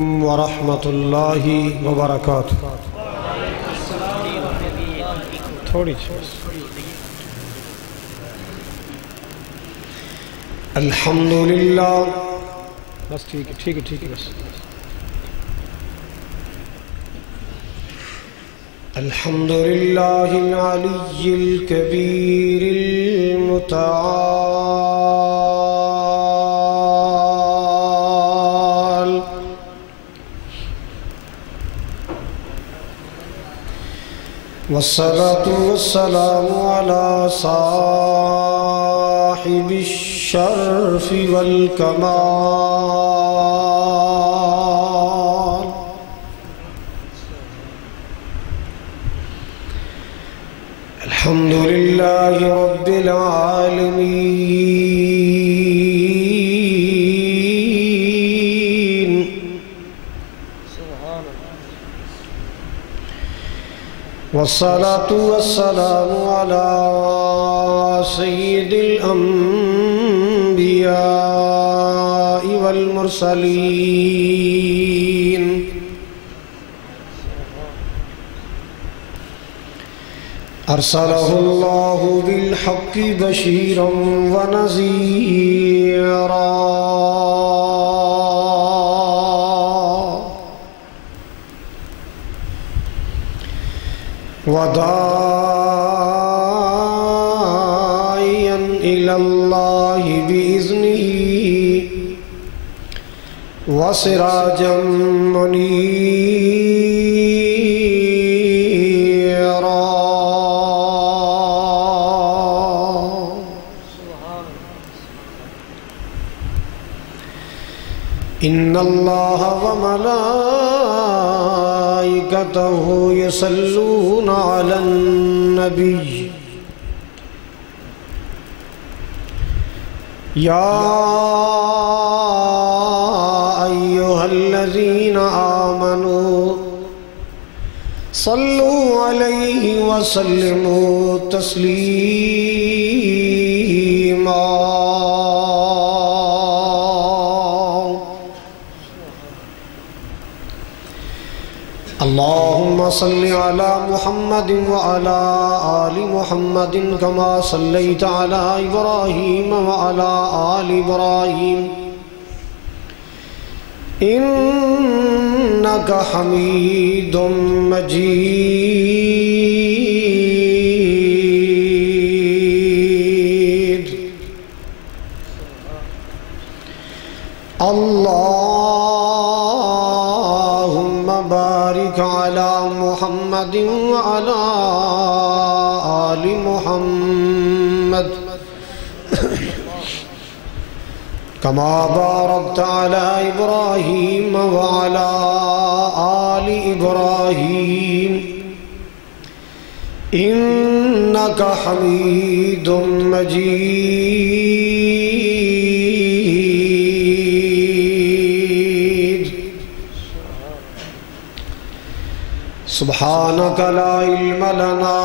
ورحمۃ اللہ وبرکاتہ. تھوڑی الحمدللہ. بس ٹھیک ہے بس. الحمدللہ العلی الکبیر المتعال والصلاة والسلام على صاحب الشرف والكمال الحمد لله رب العالمين والصلاة والسلام على سيد الأنبياء والمرسلين أرسله الله بالحق بشيرا ونذيرا وداعيا إلى الله بإذنه وسراجا منيرا. إن الله وملائكته يصلون على النبي يا أيها الذين آمنوا صلوا عليه وسلموا تسليما. اللهم صل على محمد وعلى آل محمد كما صليت على إبراهيم وعلى آل إبراهيم إنك حميد مجيد. اللهم بارك على محمد وعلى آل محمد كما باركت على إبراهيم وعلى آل إبراهيم إنك حميد مجيد. سبحانك لا علم لنا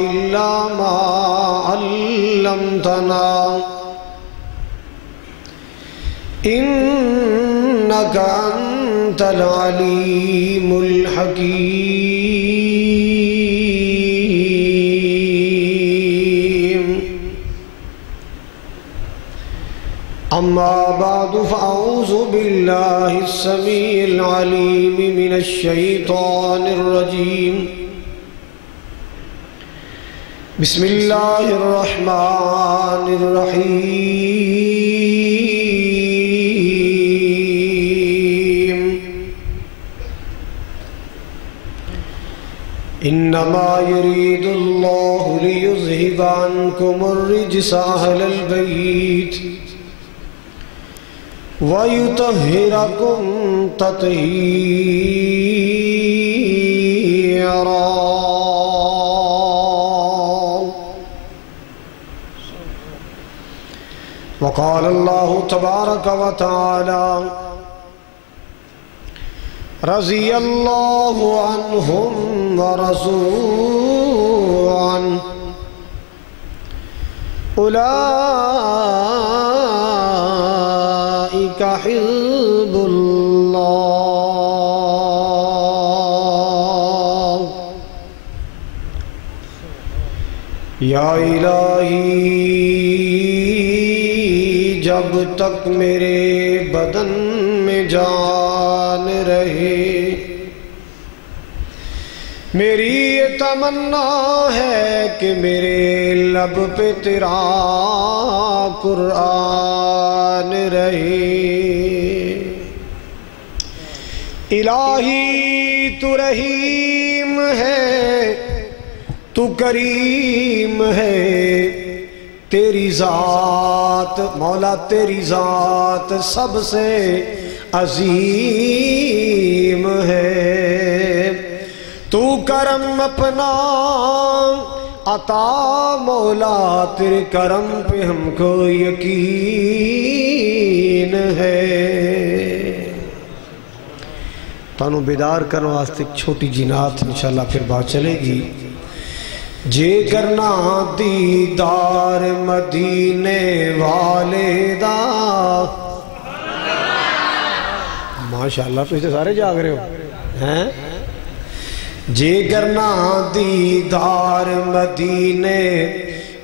إلا ما علمتنا إنك أنت العليم الحكيم. أما بعد فأعوذ بالله السميع العليم من الشيطان الرجيم. بسم الله الرحمن الرحيم. إنما يريد الله ليذهب عنكم الرجس أهل البيت وَيُطَهِّرَكُمْ تَطْهِيرًا. وقال الله تبارك وتعالى رضي الله عنهم ورضوا عنه أولئك حزب الله یا الہی جب تک میرے بدن میں جان رہے، میری یہ تمنا ہے کہ میرے لب پہ تیرا قرآن رہے۔ الہی تو رحیم ہے، تو کریم ہے، تیری ذات مولا تیری ذات سب سے عظیم ہے۔ تو کرم اپنا عطا مولا، تیرے کرم پہ ہم کو یقین ہے۔ تانوں بیدار کرنے واسطے ایک چھوٹی جی نعت انشاءاللہ پھر بات چلے گی۔ جے کرنا دیدار مدینے والے دا، ماشاءاللہ تو اسے سارے جاگ رہے ہو ہیں۔ جے کرنا دیدار مدینے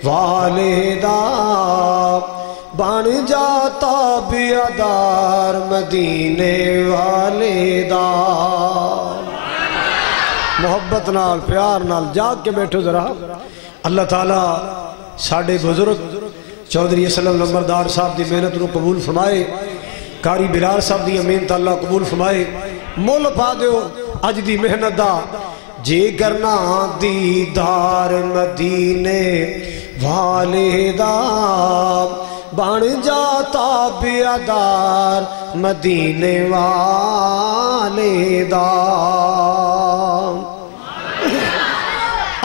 والے دا، بن جاتا بیادار مدینے والے دا۔ محبت نال پیار نال جاگ کے بیٹھو ذرا۔ اللہ تعالیٰ ساڑھے بزرگ چودھری اسلم نمبردار صاحب دی محنت نو قبول فرمائے، قاری بلال صاحب دی محنت اللہ قبول فرمائے، مول پا دیو اج دی محنت دا۔ جے کرنا دیدار مدینے والے دا، بن جاتا بیادار مدینے والے دا۔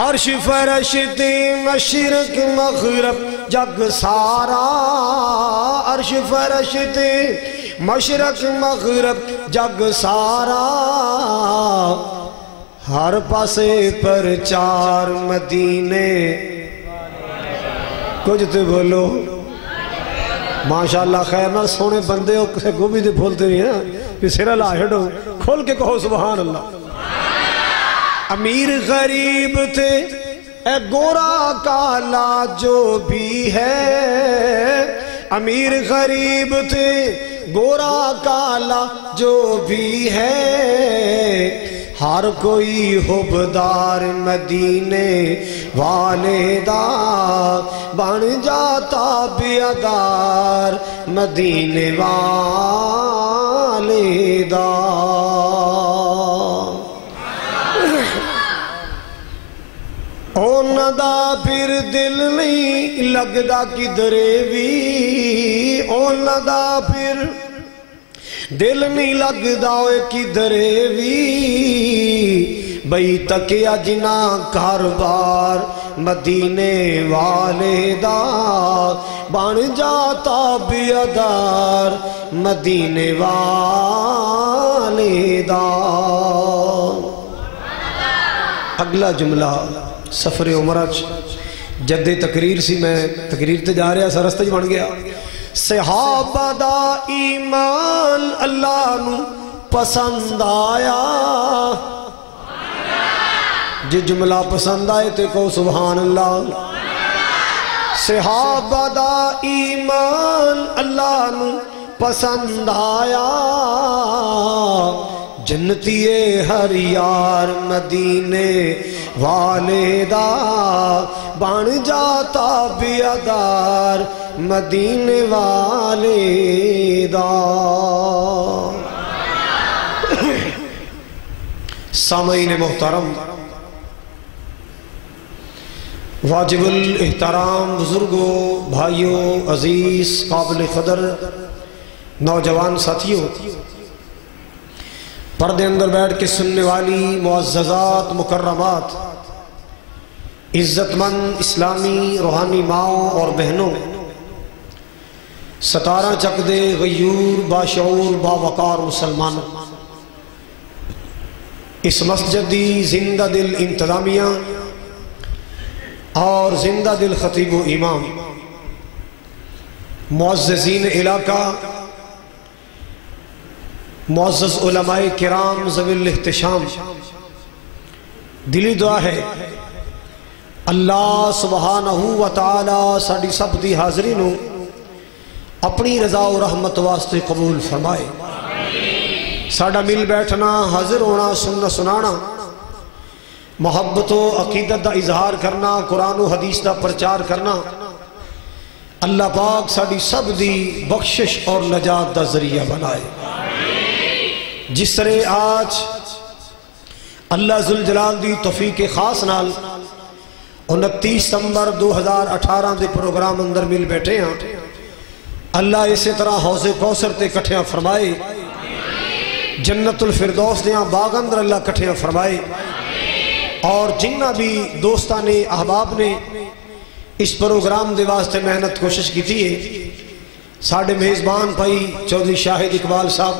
عرش فرش تے مشرق مغرب جگ سارا، عرش فرش تے مشرق مغرب جگ سارا، ہر پاسے پر چار مدینے، کچھ تے بولو ماشاءاللہ۔ خیر نہ سونے بندے ہو کسے گوبھی دے پھولتے نہیں ہیں، پھر سرہ لاہڑ ہو کھول کے کہو سبحان اللہ۔ امیر غریب تھے اے گورا کالا جو بھی ہے، امیر غریب تھے گورا کالا جو بھی ہے، ہر کوئی حبدار مدینے والے دا، بن جاتا بیادار مدینے والے دا۔ اونا دا پھر دل نہیں لگدا کدھرے بھی، اونا دا پھر دل نہیں لگدا کدھرے بھی، بھئی تکیا جنا کاربار مدینے والے دا، بن جاتا بیادار مدینے والے دا۔ اگلا جملہ سفر عمرہ جد تقریر سی، میں تقریر تے جا رہا سا رستہ بن گیا۔ صحابہ دا ایمان اللہ نو پسند آیا، جی جملہ پسند آئے تے کہو سبحان اللہ۔ صحابہ دا ایمان اللہ نو پسند آیا، جنتی ہر یار مدینے والے دا، بن جاتا بیادار مدینے والے دا۔ سامعین محترم، واجب الاحترام بزرگوں، بھائیوں، عزیز، قابل قدر نوجوان ساتھیوں، پردے اندر بیٹھ کے سننے والی معززات مکرمات، عزت مند اسلامی روحانی ماؤں اور بہنوں، ستارہ چک دے غیور باشعور باوقار مسلمان، اس مسجد دی زندہ دل انتظامیہ اور زندہ دل خطیب و امام، معززین علاقہ، معزز علماء کرام ذوی الاحتشام، دلی دعا ہے اللہ سبحانہ و تعالی ساڑی سب دی حاضری نو اپنی رضا و رحمت واسطے قبول فرمائے۔ ساڑا مل بیٹھنا، حاضر ہونا، سننا سنانا، محبت و عقیدت دا اظہار کرنا، قرآن و حدیث دا پرچار کرنا، اللہ پاک ساڑی سب دی بخشش اور نجات دا ذریعہ بنائے۔ جس طرح آج اللہ ذوالجلال دی توفیق خاص نال 29 ستمبر 2018 دے پروگرام اندر مل بیٹھے ہیں، اللہ اسی طرح حوض کوثر تے کٹھیاں فرمائے، جنت الفردوس دیاں باغ اندر اللہ کٹھیاں فرمائے، اور جنہ بھی دوستان احباب نے اس پروگرام دے واسطے محنت کوشش کی تھی ہے، ساڑھے میزبان پائی چودھری شاہد اقبال صاحب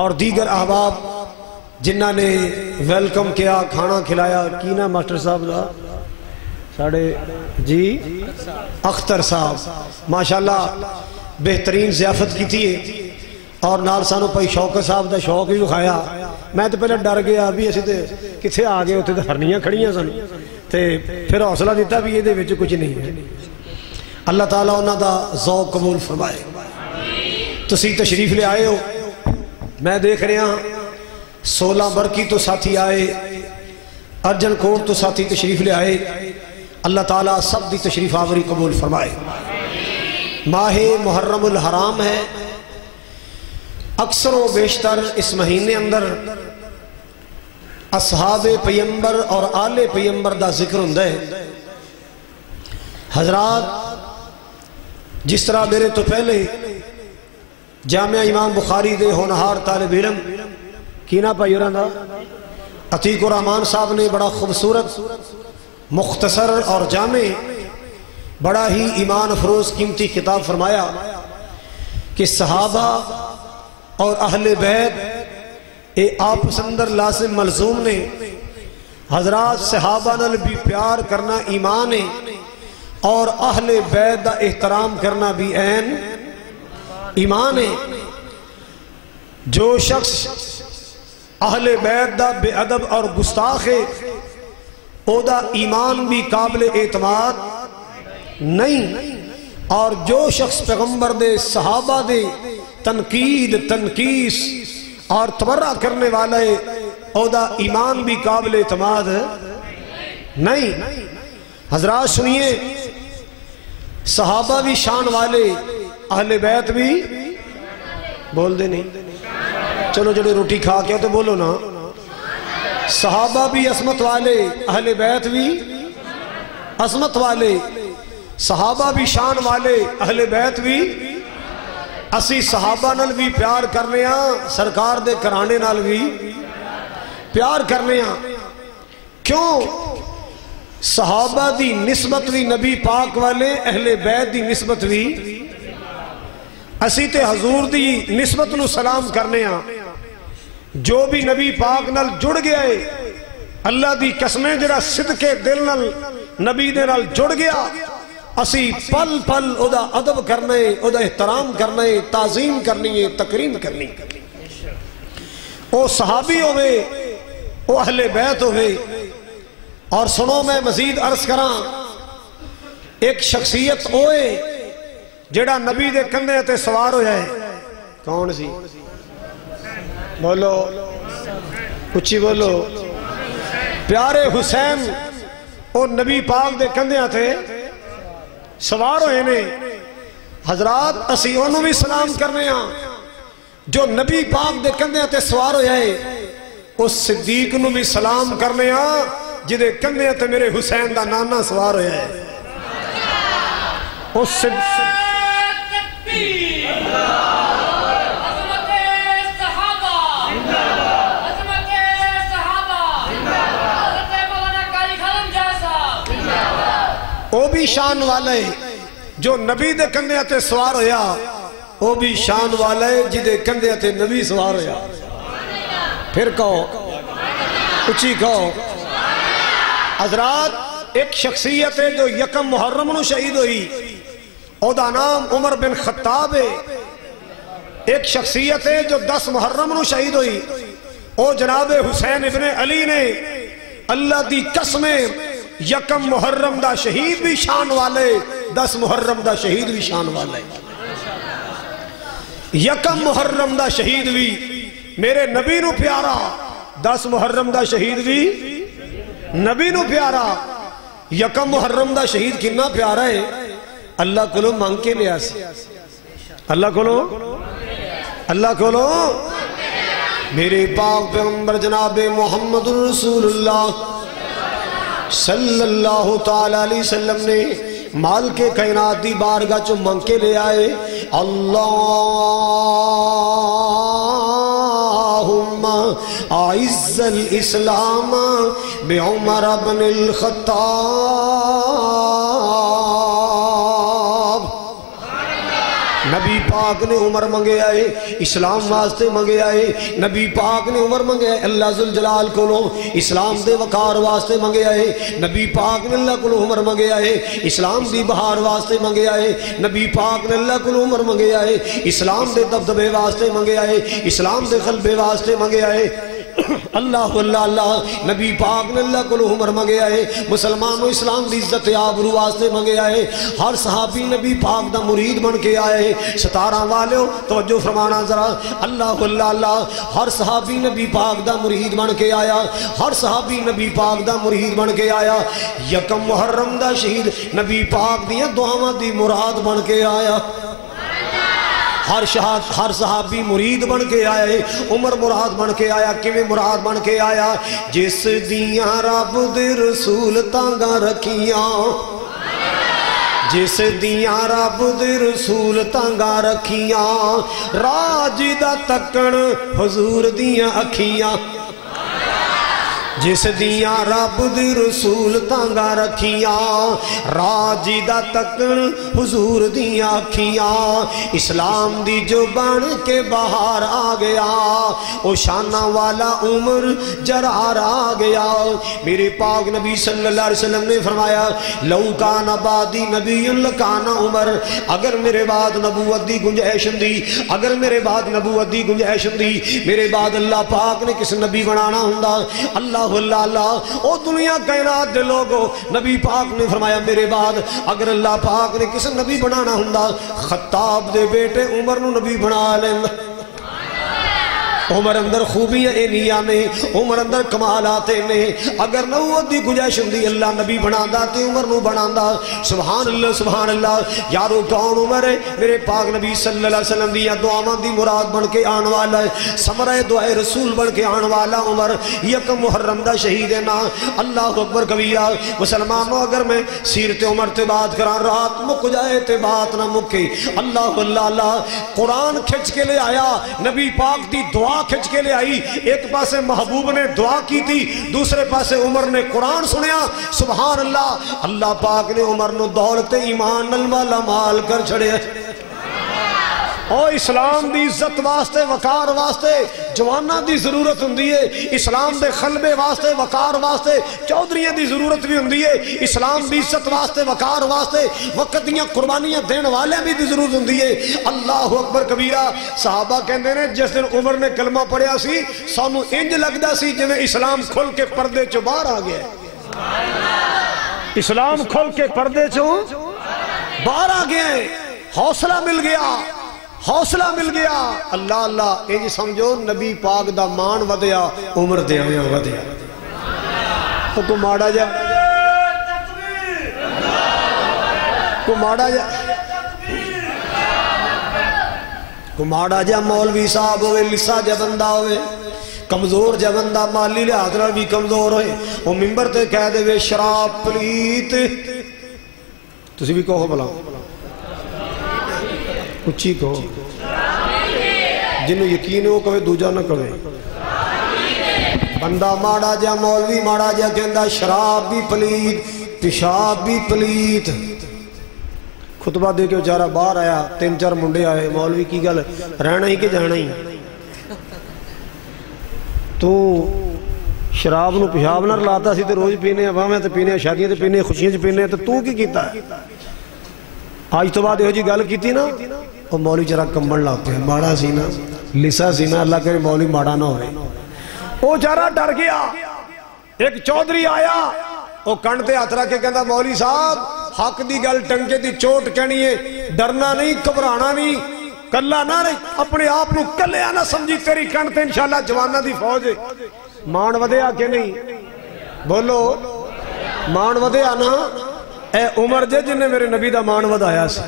اور دیگر احباب جنہ نے ویلکم کیا، کھانا کھلایا، کینا ماسٹر صاحب دا ساڑھے جی اختر صاحب ماشاءاللہ بہترین ضیافت کی تھی ہے، اور نال سانو پائی شوکت صاحب دا شوق بھی کھایا۔ میں تو پہلے ڈر گیا بھی اسی تے کتھے آگئے ہوتے تو ہرنیاں کھڑیاں سن، تے پھر حوصلہ دیتا بھی یہ دے وچ کچھ نہیں ہے۔ اللہ تعالیٰ انہاں دا ذوق قبول فرمائے۔ تسی تشریف لے آئے ہو، میں دیکھ رہے ہیں 16 برکی تو ساتھی آئے، ارجن کوٹ تو ساتھی تشریف لے آئے، اللہ تعالیٰ سب دی تشریف آوری قبول فرمائے۔ ماہ محرم الحرام ہے، اکثر و بیشتر اس مہینے اندر اصحاب پیمبر اور آل پیمبر دا ذکر ہوندہ ہے۔ حضرات جس طرح میرے تو پہلے جامعہ امام بخاری دے ہونہار طالب علم کینا پائیوران دا عتیق الرحمن صاحب نے بڑا خوبصورت مختصر اور جامع بڑا ہی ایمان افروز قیمتی خطاب فرمایا کہ صحابہ اور اہل بیت اے آپس اندر لازم ملزوم نے۔ حضرات صحابہ نال بھی پیار کرنا ایمان ہے، اور اہل بیت دا احترام کرنا بھی عین ایمان ہے۔ جو شخص اہل بیت دا بے ادب اور گستاخ ہے، او دا ایمان بھی قابل اعتماد نہیں، اور جو شخص پیغمبر دے صحابہ دے تنقید، تنقیس اور تبرہ کرنے والے، او دا ایمان بھی قابل اعتماد نہیں۔ حضرات سنیے، صحابہ بھی شان والے، اہل بیت بھی بول دے نہیں، چلو جڑے روٹی کھا کے تو بولو نا، صحابہ بھی عظمت والے، اہل بیت بھی عظمت والے، صحابہ بھی شان والے، اہل بیت بھی۔ اسی صحابہ نال بھی پیار کرنے ہاں، سرکار دے کرانے نال بھی پیار کرنے ہاں۔ کیوں؟ صحابہ دی نسبت بھی نبی پاک والے، اہل بیت دی نسبت بھی اسی تے حضور دی نسبت نو سلام کرنے ہاں۔ جو بھی نبی پاک نال جڑ گیا ہے، اللہ دی قسمیں جڑا صدقے دل نال نبی دے نال جڑ گیا، اسی پل پل او دا ادب کرنے، او دا احترام کرنے، تعظیم کرنی ہے، تکریم کرنی۔ او صحابی ہوئے، او اہل بیت ہوئے۔ اور سنو میں مزید عرض کراں، ایک شخصیت ہوئے جڑا نبی دے کندھے تے سوار ہو جائے، کون سی؟ بولو اچھی بولو۔ پیارے حسین او نبی پاک دے کندھے تے سوار ہوئے نے۔ حضرات اسی انہوں بھی سلام کرنے ہاں، جو نبی پاک دے کندھے تے سوار ہو جائے، اس صدیق نو بھی سلام کرنے ہاں جدے کندھے تے میرے حسین دا نانا سوار ہو جائے۔ اس صدیق او بھی شان والے جو نبی دے کندھے تے سوار ہویا، او بھی شان والے جدے کندھے تے نبی سوار ہویا۔ پھر کہو اچھی کہو۔ حضرات ایک شخصیت ہے جو یکم محرم نو شہید ہوئی، او دا نام عمر بن خطاب ہے۔ ایک شخصیت ہے جو 10 محرم نو شہید ہوئی، او جناب حسین ابن علی نے۔ اللہ دی قسمیں یکم محرم دا شہید بھی شان والے 10 محرم دا شہید بھی شان والے یکم محرم دا شہید بھی میرے نبی نو پیارا 10 محرم دا شہید بھی نبی نو پیارا یکم محرم دا شہید کنا پیارا ہے اللہ کولو مانگ کے لیا سی اللہ کولو میرے پاک پیغمبر جناب محمد رسول اللہ صلی اللہ تعالیٰ علیہ وسلم نے مال کے کائنات دی بارگاہ چو مانگ کے لے آئے اللہم اعز الاسلام بعمر بن الخطاب نبی پاک نے عمر منگے آئے اسلام واسطے منگے آئے نبی پاک نے عمر منگے آئے اللہ ذوالجلال کو لو اسلام دے وقار واسطے منگے آئے نبی پاک نے اللہ کو لو عمر منگے آئے اسلام دی بہار واسطے منگے آئے نبی پاک نے اللہ کو لو عمر منگے آئے اسلام دے دبدبے واسطے منگے آئے اسلام دے غلبے واسطے منگے آئے اللہ اللہ اللہ نبی پاک نے اللہ کو عمر منگے آئے مسلمانوں اسلام دی عزت آبرو واسطے منگے آئے ہر صحابی نبی پاک دا مرید بن کے آئے 17 والیوں توجہ فرمانا ذرا اللہ اللہ اللہ ہر صحابی نبی پاک دا مرید بن کے آیا ہر صحابی نبی پاک دا مرید بن کے آیا یکم محرم دا شہید نبی پاک دیاں دعاواں دی مراد بن کے آیا ہر صحابی مرید بن کے آئے عمر مراد بن کے آیا کیویں مراد بن کے آیا جس دیاں رب دے رسول تانگاں رکھیاں جس دیاں رب دے رسول تانگاں رکھیاں راج دا تکن حضور دیاں اکھیاں جس دیاں رب دے رسول تانگاں رکھیاں راج دا تکن حضور دیاں اکھیاں اسلام دی جو بن کے باہر آ گیا او شانہ والا عمر جرار آ گیا میرے پاک نبی صلی اللہ علیہ وسلم نے فرمایا لو کان بعدی نبی لکان عمر اگر میرے بعد نبوت دی گنجائش دی اگر میرے بعد نبوت دی گنجائش دی میرے بعد اللہ پاک نے کس نبی بنانا ہوندا اللہ اللہ اللہ او دنیا کائنات دے لوگو نبی پاک نے فرمایا میرے بعد اگر اللہ پاک نے کس نبی بنانا ہوندا خطاب دے بیٹے عمر نو نبی بنا لینا عمر اندر خوبیاں اینیاں نے عمر اندر کمالات نے اگر نبوت دی گنجائش ہوندی اللہ نبی بناندا تے عمر نو بناندا سبحان اللہ یارو کون عمر ہے میرے پاک نبی صلی اللہ علیہ وسلم دی دعاواں دی مراد بن کے آن والا ہے ثمرہ دعائے رسول بن کے آن والا عمر یکم محرم دا شہید ہے نا اللہ اکبر کبیرہ مسلمانوں اگر میں سیرت عمر تے بات کراں رات مک جائے تے بات نہ مکے اللہ اللہ اللہ قرآن کھچ کے لے آیا نبی پاک دی دعا کھچ کے لے آئی ایک پاسے محبوب نے دعا کی تھی دوسرے پاسے عمر نے قرآن سنیا سبحان اللہ اللہ پاک نے عمر نو دولت ایمان نلوالا مال کر چھڑے او اسلام دی عزت واسطے وقار واسطے جوانہ دی ضرورت ہوندی ہے اسلام دے خلبے واسطے وقار واسطے چودھریاں دی ضرورت بھی ہوندی ہے اسلام دی عزت واسطے وقار واسطے وقت دیاں قربانیاں دین والے بھی دی ضرورت ہوندی ہے اللہ اکبر کبیرہ صحابہ کہندے نے جس دن عمر نے کلمہ پڑھیا سی سانو انج لگدا سی جویں اسلام کھل کے پردے چوں باہر آ گیا اسلام کھل کے پردے چوں باہر آ گیا حوصلہ مل گیا اللہ اللہ اے جی سمجھو نبی پاک دا مان ودیا عمر دیا ودیا تو کو ماڑا جا مولوی صاحب ہوئے لسا جا بندہ ہوئے کمزور جا بندہ مالی لحاظ نال بھی کمزور ہوئے وہ منبر تے کہہ دے وے شراب پلیت تسی بھی کہو بلا اچھی کہو جنہوں یقین ہو کہے دوجہ نہ کرے بندہ ماڑا جا مولوی ماڑا جا کہندہ شراب بھی پلیت پیشاب بھی پلیت خطبہ دے کے بیچارہ باہر آیا 3-4 منڈے آئے مولوی کی گل رہنا ہی کہ جانا ہی تو شراب نو پیشاب نہ لاتا سی تے روز پینے عوام تے پینے شادیاں تے پینے خوشیاں تے پینے تو کی کیتا ہے آج تو بعد یہ جی گل کی تھی نا وہ مولوی چرا کمبن لاتے ہیں ماڑا سی نا لسا سی نا اللہ کرے مولوی ماڑا نہ ہوئے وہ چارہ ڈر گیا ایک چودھری آیا وہ کن تے ہاتھ رکھ کے کہندا مولوی صاحب حق دی گل ٹنکے دی چوٹ کہنی ہے، ڈرنا نہیں گھبرانا نہیں کلا نہ رہی اپنے آپ نو کلیا نہ سمجھی تیری کن تے انشاءاللہ جواناں دی فوج ہے۔ مان ودیا کہ نہیں بولو مان ودیا نا اے عمر جے جن نے میرے نبی دا مان ودایا سی۔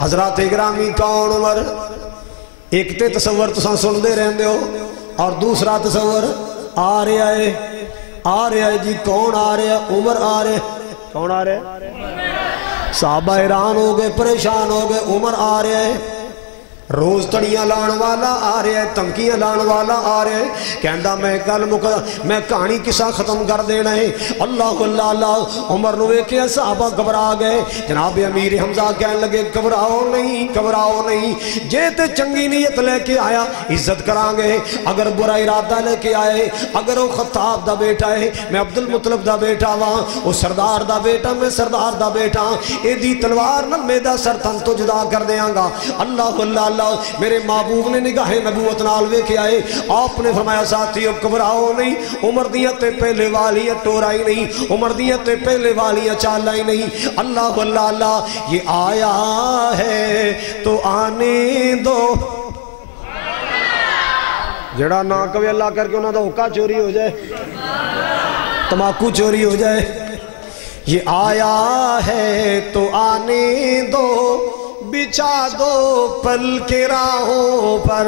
حضرات اکرامی کون عمر؟ ایک تے تصور تساں سن دے رہندے ہو اور دوسرا تصور آ رہا ہے جی کون آ رہا ہے؟ عمر آ رہا ہے۔ کون آ رہا ہے؟ صحابہ حیران ہو گئے پریشان ہو گئے، عمر آ رہا ہے، روز تڑیاں لان والا آ رہا ہے، تمکیاں لان والا آ رہا ہے، کہندا میں کہانی کسا ختم کر دینا ہے۔ اللہ اللہ اللہ عمر نو ویکھیا صحابہ گھبرا گئے، جناب امیر حمزہ کہنے لگے گھبراؤ نہیں، جے تے چنگی نیت لے کے آیا عزت کران گے، اگر برا ارادہ لے کے آئے، اگر وہ خطاب دا بیٹا ہے میں عبد المطلب دا بیٹا واں، وہ سردار دا بیٹا میں سردار دا بیٹا، اے دی تلوار نہ میرا سر تن تو جدا کر دیاں گا۔ اللہ اللہ میرے محبوب نے نگاہ نبوت نال ویکھے آئے، آپ نے فرمایا ساتھیو گھبراؤ نہیں، عمر دیاں تے پہلے والیاں ٹورائی نہیں، عمر دیاں تے پہلے والیاں چالائی نہیں۔ اللہ اللہ اللہ یہ آیا ہے تو آنے دو، جڑا نہ کبھی اللہ کر کے انہاں دا حقہ چوری ہو جائے، تماکو چوری ہو جائے۔ یہ آیا ہے تو آنے دو، بچھا دو پل کے راہوں پر،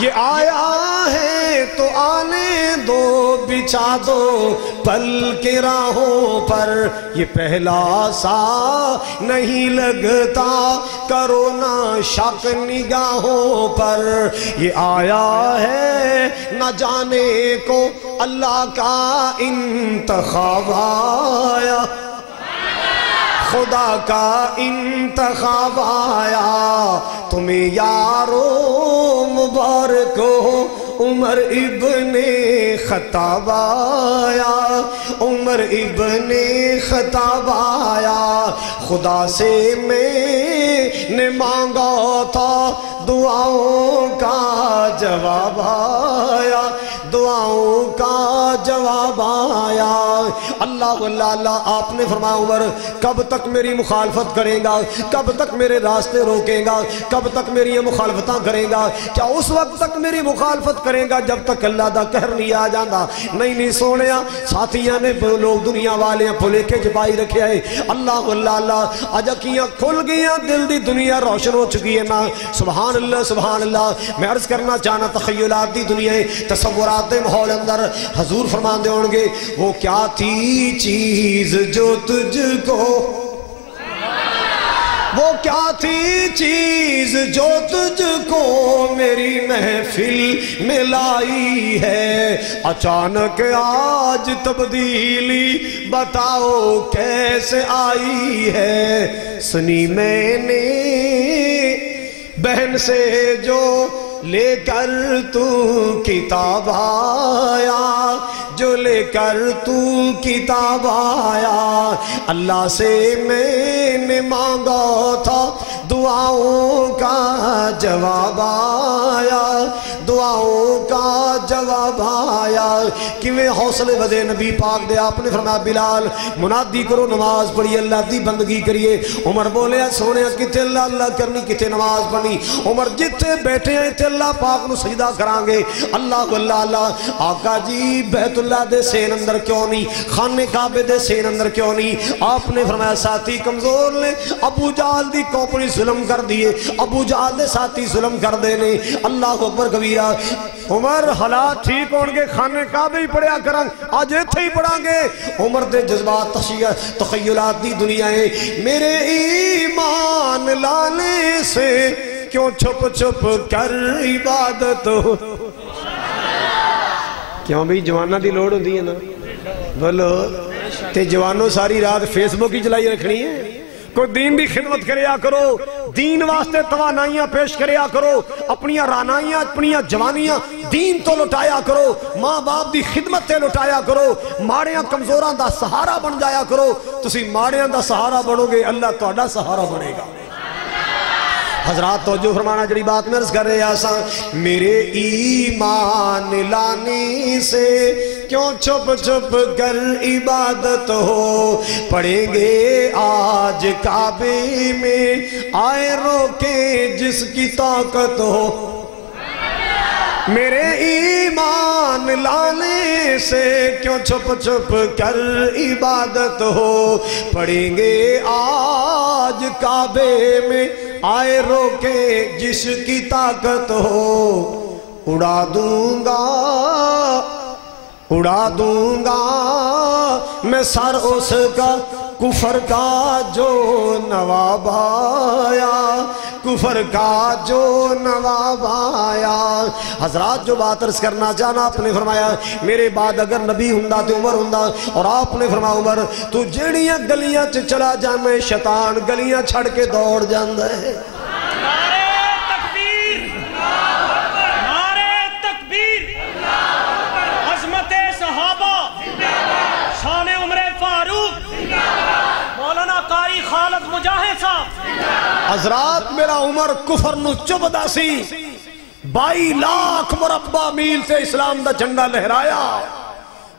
یہ آیا ہے تو آنے دو، بچھا دو پل کے راہوں پر، یہ پہلا سا نہیں لگتا کرو نہ شک نگاہوں پر، یہ آیا ہے نہ جانے کو اللہ کا انتخاب آیا، خدا کا انتخاب آیا، تمہیں یارو مبارک ہو عمر ابن خطاب آیا، عمر ابن خطاب آیا، خدا سے میں نے مانگا تھا دعاؤں کا جواب آیا، دعاؤں کا جواب آیا۔ اللہ اللہ اللہ آپ نے فرمایا عمر کب تک میری مخالفت کرے گا، کب تک میرے راستے روکے گا، کب تک میری یہ مخالفتاں کرے گا؟ کیا اس وقت تک میری مخالفت کرے گا جب تک اللہ دا قہر نہیں آ جاندہ؟ نہیں سونیا، ساتھیاں نے لوگ دنیا والے پھلے کے جپائی رکھے آئے۔ اللہ اللہ اللہ آج اکیاں کھل گیاں، دل دی دنیا روشن ہو چکی ہے نا، سبحان اللہ سبحان اللہ۔ میں عرض کرنا چاہنا تخیلات دی دنیا ہے، تصورات دے ماحول اندر حضور فرمان دے ہونگے وہ کیا تھی چیز جو تجھ کو، وہ کیا تھی چیز جو تجھ کو میری محفل میں لائی ہے، اچانک آج تبدیلی بتاؤ کیسے آئی ہے، سنی میں نے بہن سے جو لے کر تو کتاب آیا، جو لے کر تو کتاب آیا، اللہ سے میں نے مانگا تھا دعاؤں کا جواب آیا، دعاؤں کا جواب آیا۔ کیویں حوصلے ودے نبی پاک دے، آپ نے فرمایا بلال منادی کرو نماز پڑھی اللہ دی بندگی کریے۔ عمر بولے سونے کتے اللہ اللہ کرنی، کتے نماز پڑھنی؟ عمر جتے بیٹھے ہیں تے اللہ پاک نو سجدہ کران گے۔ اللہ اللہ اللہ آقا جی بیت اللہ دے سین اندر کیوں نہیں، خانے کعبے دے سین اندر کیوں نہیں؟ آپ نے فرمایا ساتھی کمزور نے، ابو جہل دی کوپڑی ظلم کر دیے، ابو جہل دے ساتھی ظلم کر دینے۔ اللہ اکبر کبیرہ۔ عمر حالات ٹھیک ہون گے خانے کعبے ہی پڑھیا کرن، آج ایتھے ہی پڑھاں گے۔ عمر دے جذبات تخیلات دی دنیا ہے، میرے ایمان لانے سے کیوں چھپ چھپ کر عبادت ہو؟ کیوں بھی جوانہ دی لوڑ ہوندی ہے نا، بولو تے جوانوں ساری رات فیس بک ہی چلائی رکھنی ہے؟ کوئی دین دی خدمت کریا کرو، دین واسطے توانائیاں پیش کریا کرو، اپنیاں رانائیاں اپنیاں جوانیاں دین تو لٹایا کرو، ماں باپ دی خدمت تے لٹایا کرو، ماڑیاں کمزوراں دا سہارا بن جایا کرو۔ تسی ماڑیاں دا سہارا بنو گے، اللہ تہاڈا سہارا بنے گا۔ حضرات توجہ فرمانا جڑی بات میں عرض کر رہے آسان، میرے ایمان لانے سے کیوں چھپ چھپ کر عبادت ہو، پڑھیں گے آج کعبے میں آئے روکے جس کی طاقت ہو۔ میرے ایمان لانے سے کیوں چھپ چھپ کر عبادت ہو، پڑھیں گے آج کعبے میں آئے روکے جس کی طاقت ہو۔ اڑا دوں گا میں سر اس کا کفر کا جو نواب آیا، کفر کا جو نواب آیا۔ حضرات جو بات عرض کرنا چاہنا، آپ نے فرمایا میرے بعد اگر نبی ہندہ تو عمر ہندہ، اور آپ نے فرمایا عمر تو جیڑیاں گلیاں چلا جانا، شیطان گلیاں چھڑ کے دوڑ جاندہ ہے۔ حضرات میرا عمر کفر نو چبدا سی، 22 لاکھ مربع میل سے اسلام دا جھنڈا لہرایا،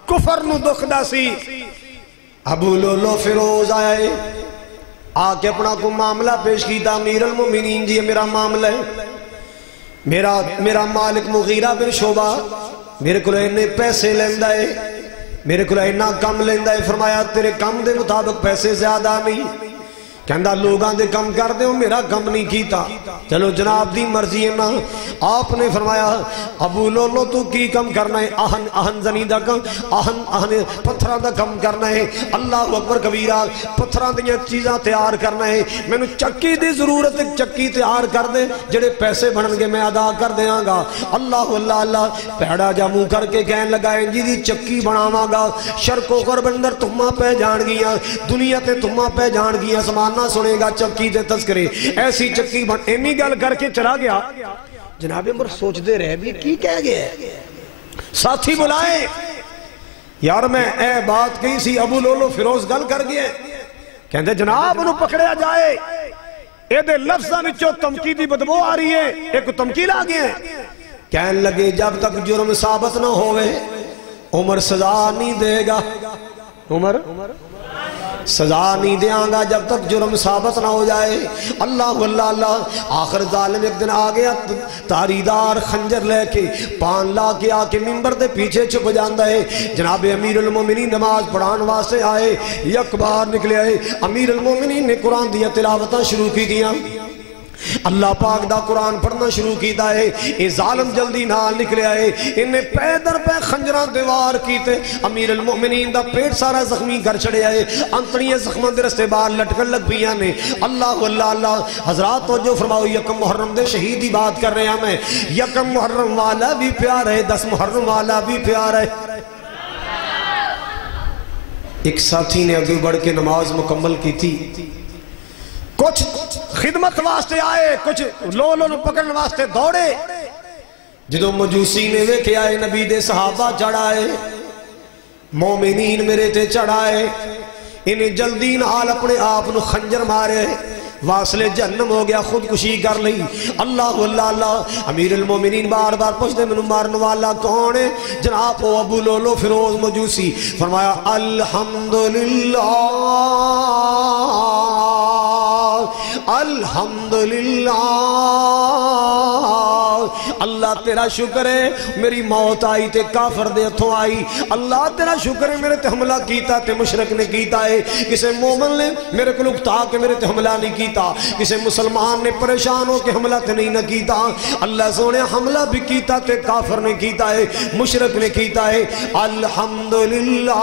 کفر نو دکھ دا سی۔ ابو لولو فیروز آئے، آکے اپنا کو معاملہ پیش کیتا، امیر المومنین جی میرا معاملہ ہے، میرا مالک مغیرہ بن شعبہ میرے کو لئے پیسے لیندہ ہے، میرے کو لئے کم لیندہ ہے۔ فرمایا تیرے کم دے مطابق پیسے زیادہ نہیں، کہندہ لوگاں دے کم کر دے ہو، میرا کم نہیں کیتا، چلو جناب دی مرضی ہے نا۔ آپ نے فرمایا ابو لولو تو کی کم کرنا ہے؟ آہن زنی دا کم، آہن پتھران دا کم کرنا ہے، اللہ اکبر کبیرہ، پتھران دیا چیزاں تیار کرنا ہے، میں نے چکی دی ضرورت ایک چکی تیار کر دے، جڑے پیسے بڑھن گے میں ادا کر دیاں گا۔ اللہ اللہ اللہ پیڑا جا منہ کر کے کہن لگا جی دی چکی بناواں گا، شرق و غرب اندر تمہاں پہ جان گیا، دنیا تے تمہاں پہ جان گیا، سمانا سنے گا چکی دے تذکرے، ایسی چکی بن ایمی گل کر کے چلا گیا۔ جناب عمر سوچ دے رہے بھی کی کہہ گیا ہے؟ ساتھی بلائے یار میں اے بات کہی سی، ابو لولو فیروز گل کر گیا، کہندے جناب انہوں پکڑیا جائے، اے دے لفظہ وچوں تمکی دی بدبو آ رہی ہے، ایک تمکی لا گیا ہے۔ کہن لگے جب تک جرم ثابت نہ ہوئے عمر سزا نہیں دے گا، عمر سزا نہیں دیاں گا جب تک جرم ثابت نہ ہو جائے۔ اللہ اللہ اللہ آخر ظالم ایک دن آگیا، تاریدار خنجر لے کے پان لا کے آکے ممبر دے پیچھے چھپ جاندہ ہے۔ جناب امیر المومنین نماز پڑھان واسے آئے، یک بار نکلے آئے، امیر المومنین نے قرآن دیا تلاوتاں شروع کی دیا، اللہ پاک دا قرآن پڑھنا شروع کیتا ہے۔ اے ظالم جلدی نال نکلے آئے، انہیں پہ در پہ خنجران دیوار کیتے، امیر المؤمنین دا پیٹ سارا زخمی کر چڑے آئے، انتڑیاں زخمان دے رستے بار لٹکن لگ بھی آنے۔ اللہ اللہ اللہ حضرات توجہ فرماؤ، یکم محرم دے شہیدی بات کر رہے ہیں میں، یکم محرم والا بھی پیار ہے، 10 محرم والا بھی پیار ہے۔ ایک ساتھی نے اگے بڑھ کے نماز مکمل کی تھی، کچھ خدمت واسطے آئے، کچھ لولو نو پکڑن واسطے دوڑے، جدو مجوسی نے ویکھے آئے نبی دے صحابہ چڑھائے، مومنین میرے تے چڑھائے، انہیں جلدی نال اپنے آپ نو خنجر مارے، واصل جہنم ہو گیا، خودکشی کر لی۔ اللہ اللہ اللہ امیر المومنین بار بار پوچھتے منو مارن والا کون ہے؟ جناب وہ ابو لولو فیروز مجوسی۔ فرمایا الحمدللہ الحمدللہ، اللہ تیرا شکر ہے میری موت آئی تے کافر دے ہتھوں آئی، اللہ تیرا شکر ہے میرے تے حملہ کیتا تے مشرک نے کیتا ہے، کسے مومن نے میرے کو لکتا کہ میرے تے حملہ نہیں کیتا، کسے مسلمان نے پریشان ہو کہ حملہ تے نہیں نہ کیتا، اللہ سونے حملہ بھی کیتا تے کافر نے کیتا ہے، مشرک نے کیتا ہے۔ الحمدللہ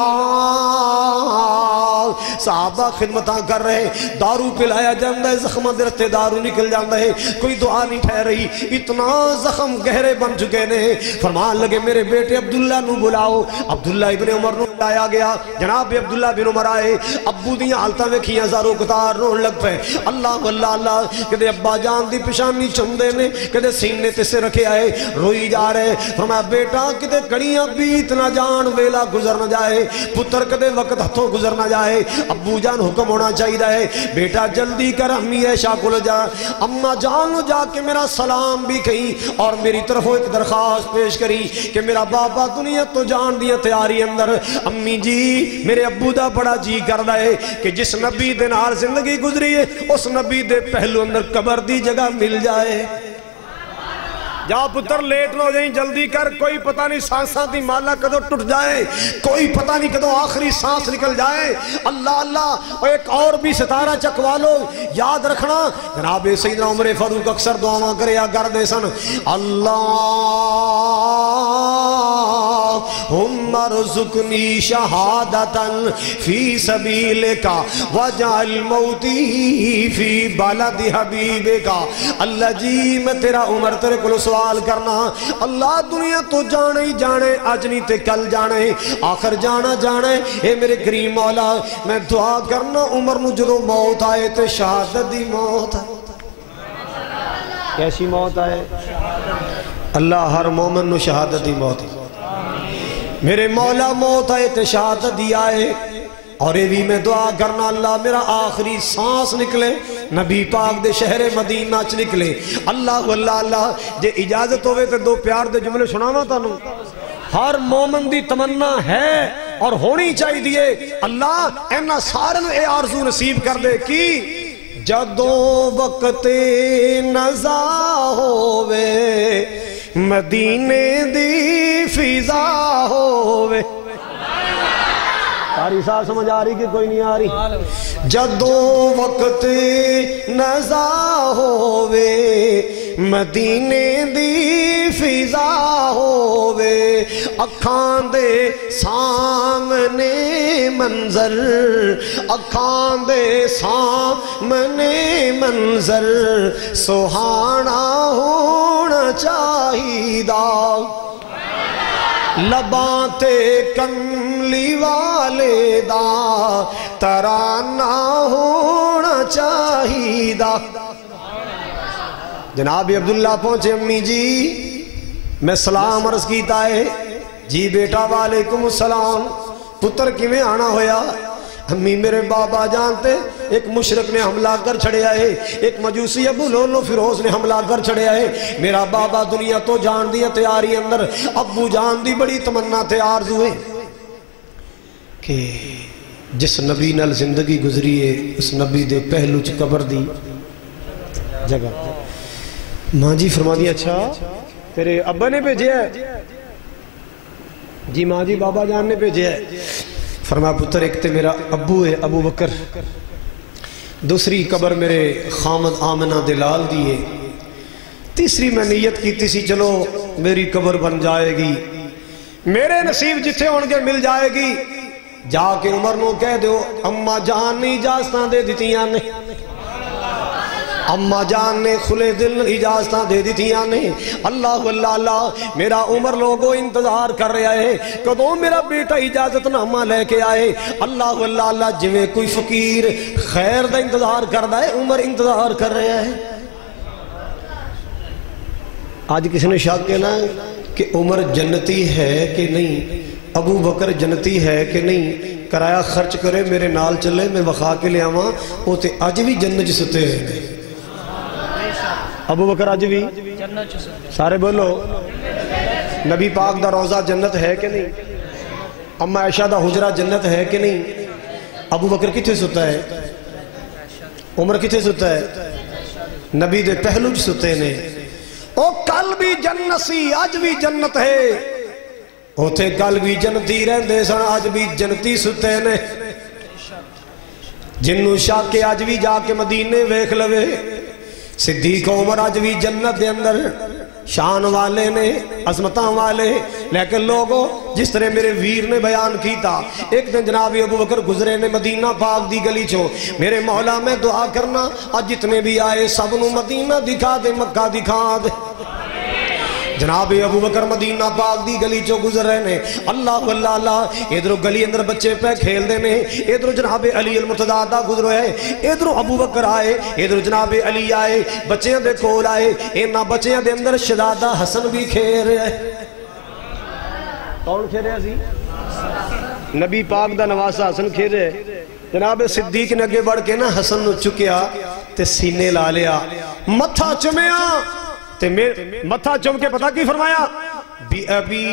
صحابہ خدمتاں کر رہے، دارو پلایا جاندہ ہے، زخمہ درتے دارو نکل جاندہ ہے، کوئی دعا نہیں ٹھہر رہی، اتنا زخم گہرے بن چکے نے۔ فرمان لگے میرے بیٹے عبداللہ نو بلاؤ، عبداللہ ابن عمر نو آیا گیا جناب عبداللہ بن عمر آئے ابو دیاں حالتاں ویکھیاں زارو کتار رون لگ پے اللہ اللہ اللہ کدے ابا جان دی پیشانی چوندے نے کدے سینے تے سے رکھے آئے روئی جا رہے فرمایا بیٹا کدے گھڑیاں بیت نہ جان ویلا گزر نہ جائے پتر کدے وقت ہتھوں گزر نہ جائے ابو جان حکم ہونا چاہیے ہے بیٹا جلدی کر امی عائشہ کو جا اما جان جا کے میرا سلام بھی کہیں اور میری طرف ایک درخواست پیش کری کہ میرا بابا دنیا تو جان دیا تیاری اندر امی جی میرے ابو دا بڑا جی کر رہا ہے کہ جس نبی دے نال زندگی گزری ہے اس نبی دے پہلو اندر قبر دی جگہ مل جائے جا پتر لیٹ نہ ہو جائیں جلدی کر کوئی پتہ نہیں سانساں دی مالا کدو ٹوٹ جائے کوئی پتہ نہیں کدو آخری سانس نکل جائے اللہ اللہ اور ایک اور بھی ستارہ چکوا لو یاد رکھنا جناب سیدنا عمر فاروق اکثر دعاواں کرے یا کر دے سن اللہم ارزقنی شہادتاً فی سبیلکا وجعل موتی فی بلد حبیبکا اللہ جی میں تیرا عمر تیرے کلو سوال کرنا اللہ دنیا تو جانے ہی جانے آج نہیں تے کل جانے آخر جانا جانے اے میرے کریم مولا میں دعا کرنا عمر نو جدو موت آئے تے شہادت دی موت کیسی موت آئے اللہ ہر مومن نو شہادت دی موت میرے مولا موت آئے تے شہادت دی آئے اور یہ بھی میں دعا کرنا اللہ میرا آخری سانس نکلے نبی پاک دے شہر مدینہ چ نکلے اللہ اللہ اللہ جے اجازت ہوئے تے دو پیار دے جملے سناوا تانوں ہر مومن دی تمنا ہے اور ہونی چاہیے دیئے اللہ اینا سارن اے آرزو نصیب کر دے کی جدوں وقت نزا ہووے مدینے دی فضا ہووے ساری ساتھ سمجھ آ رہی کہ کوئی نہیں آ رہی جدوں وقت نزا ہووے مدینے دی فضا ہووے اکھاں دے سامنے منظر اکھاں دے سامنے منظر سہانا ہونا چاہیدہ لباں تے کملی والے دا ترانہ ہونا چاہیدہ جناب عبداللہ پہنچے امی جی میں سلام عرض کیتا ہے جی بیٹا وعلیکم السلام پتر کیویں آنا ہویا امی میرے بابا جانتے ایک مشرک نے حملہ کر چھڑے آئے ایک مجوسی ابو لولو فیروز نے حملہ کر چھڑے آئے میرا بابا دنیا تو جان دیا تیاری اندر ابو جان دی بڑی تمنا تے آرزو ہے کہ جس نبی نال زندگی گزری ہے اس نبی دے پہلو چ قبر دی جگہ ماں جی فرما دیا اچھا تیرے ابا نے بھیجے ہے جی ماں جی بابا جان نے بھیجے ہے فرمایا پتر ایک تے میرا ابو ہے ابو بکر دوسری قبر میرے خامد آمنہ دلال دیئے تیسری میں نیت کی تیسی چلو میری قبر بن جائے گی میرے نصیب جتھے ہونگے مل جائے گی جا کے عمر نو کہہ دیو اماں جان نے اجازتاں دے دیتیاں نے اماں جان نے کھلے دل اجازتاں دے دیتیاں نے اللہ اللہ اللہ میرا عمر لوگوں انتظار کر رہا ہے کدوں میرا بیٹا اجازت نامہ لے کے آئے اللہ اللہ اللہ جویں کوئی فقیر خیر دا انتظار کر رہا ہے عمر انتظار کر رہا ہے آج کسی نے شاک کہنا ہے کہ عمر جنتی ہے کہ نہیں ابو بکر جنتی ہے کہ نہیں کرایہ خرچ کرے میرے نال چلے میں وخا کے لے آواں وہ تے آج بھی جنت ستے ہیں ابو بکر آج بھی سارے بولو نبی پاک دا روزہ جنت ہے کہ نہیں اما عائشہ دا حجرہ جنت ہے کہ نہیں ابو بکر کتھے ستا ہے عمر کتھے ستا ہے نبی دے پہلو جو ستے نے او کل بھی جنت سی آج بھی جنت ہے ہوتے کل بھی جنتی رہندے سن آج بھی جنتی ستے نے جنو شاہ کے آج بھی جا کے مدینے ویکھ لوے صدیق عمر آج بھی جنت دے اندر شان والے نے عظمتاں والے لیکن لوگوں جس طرح میرے ویر نے بیان کیتا ایک دن جناب ابو بکر گزرے نے مدینہ پاک دی گلی چھو میرے مولا میں دعا کرنا آج جتنے بھی آئے سب نو مدینہ دکھا دے مکہ دکھا دے جناب ابو بکر مدینہ پاک دی گلی چو گزر رہے نے، اللہ اللہ اللہ، ادھروں گلی اندر بچے پہ کھیل دے نے، ادھروں جناب علی المرتضیٰ دا گزرو ہے، ادھروں ابو بکر آئے، ادھروں جناب علی آئے، بچیاں دے کول آئے، اینا بچیاں دے اندر شہزادہ حسن بھی کھیل رہے ہیں۔ کون کھیل رہے ہیں؟ نبی پاک دا نواسا حسن کھیل رہے ہیں۔ جناب صدیق نے اگے بڑھ کے نا حسن نو چکیا تے سینے لا لیا، متھا چمیا تے متھا چم کے پتہ کی فرمایا، بی ابی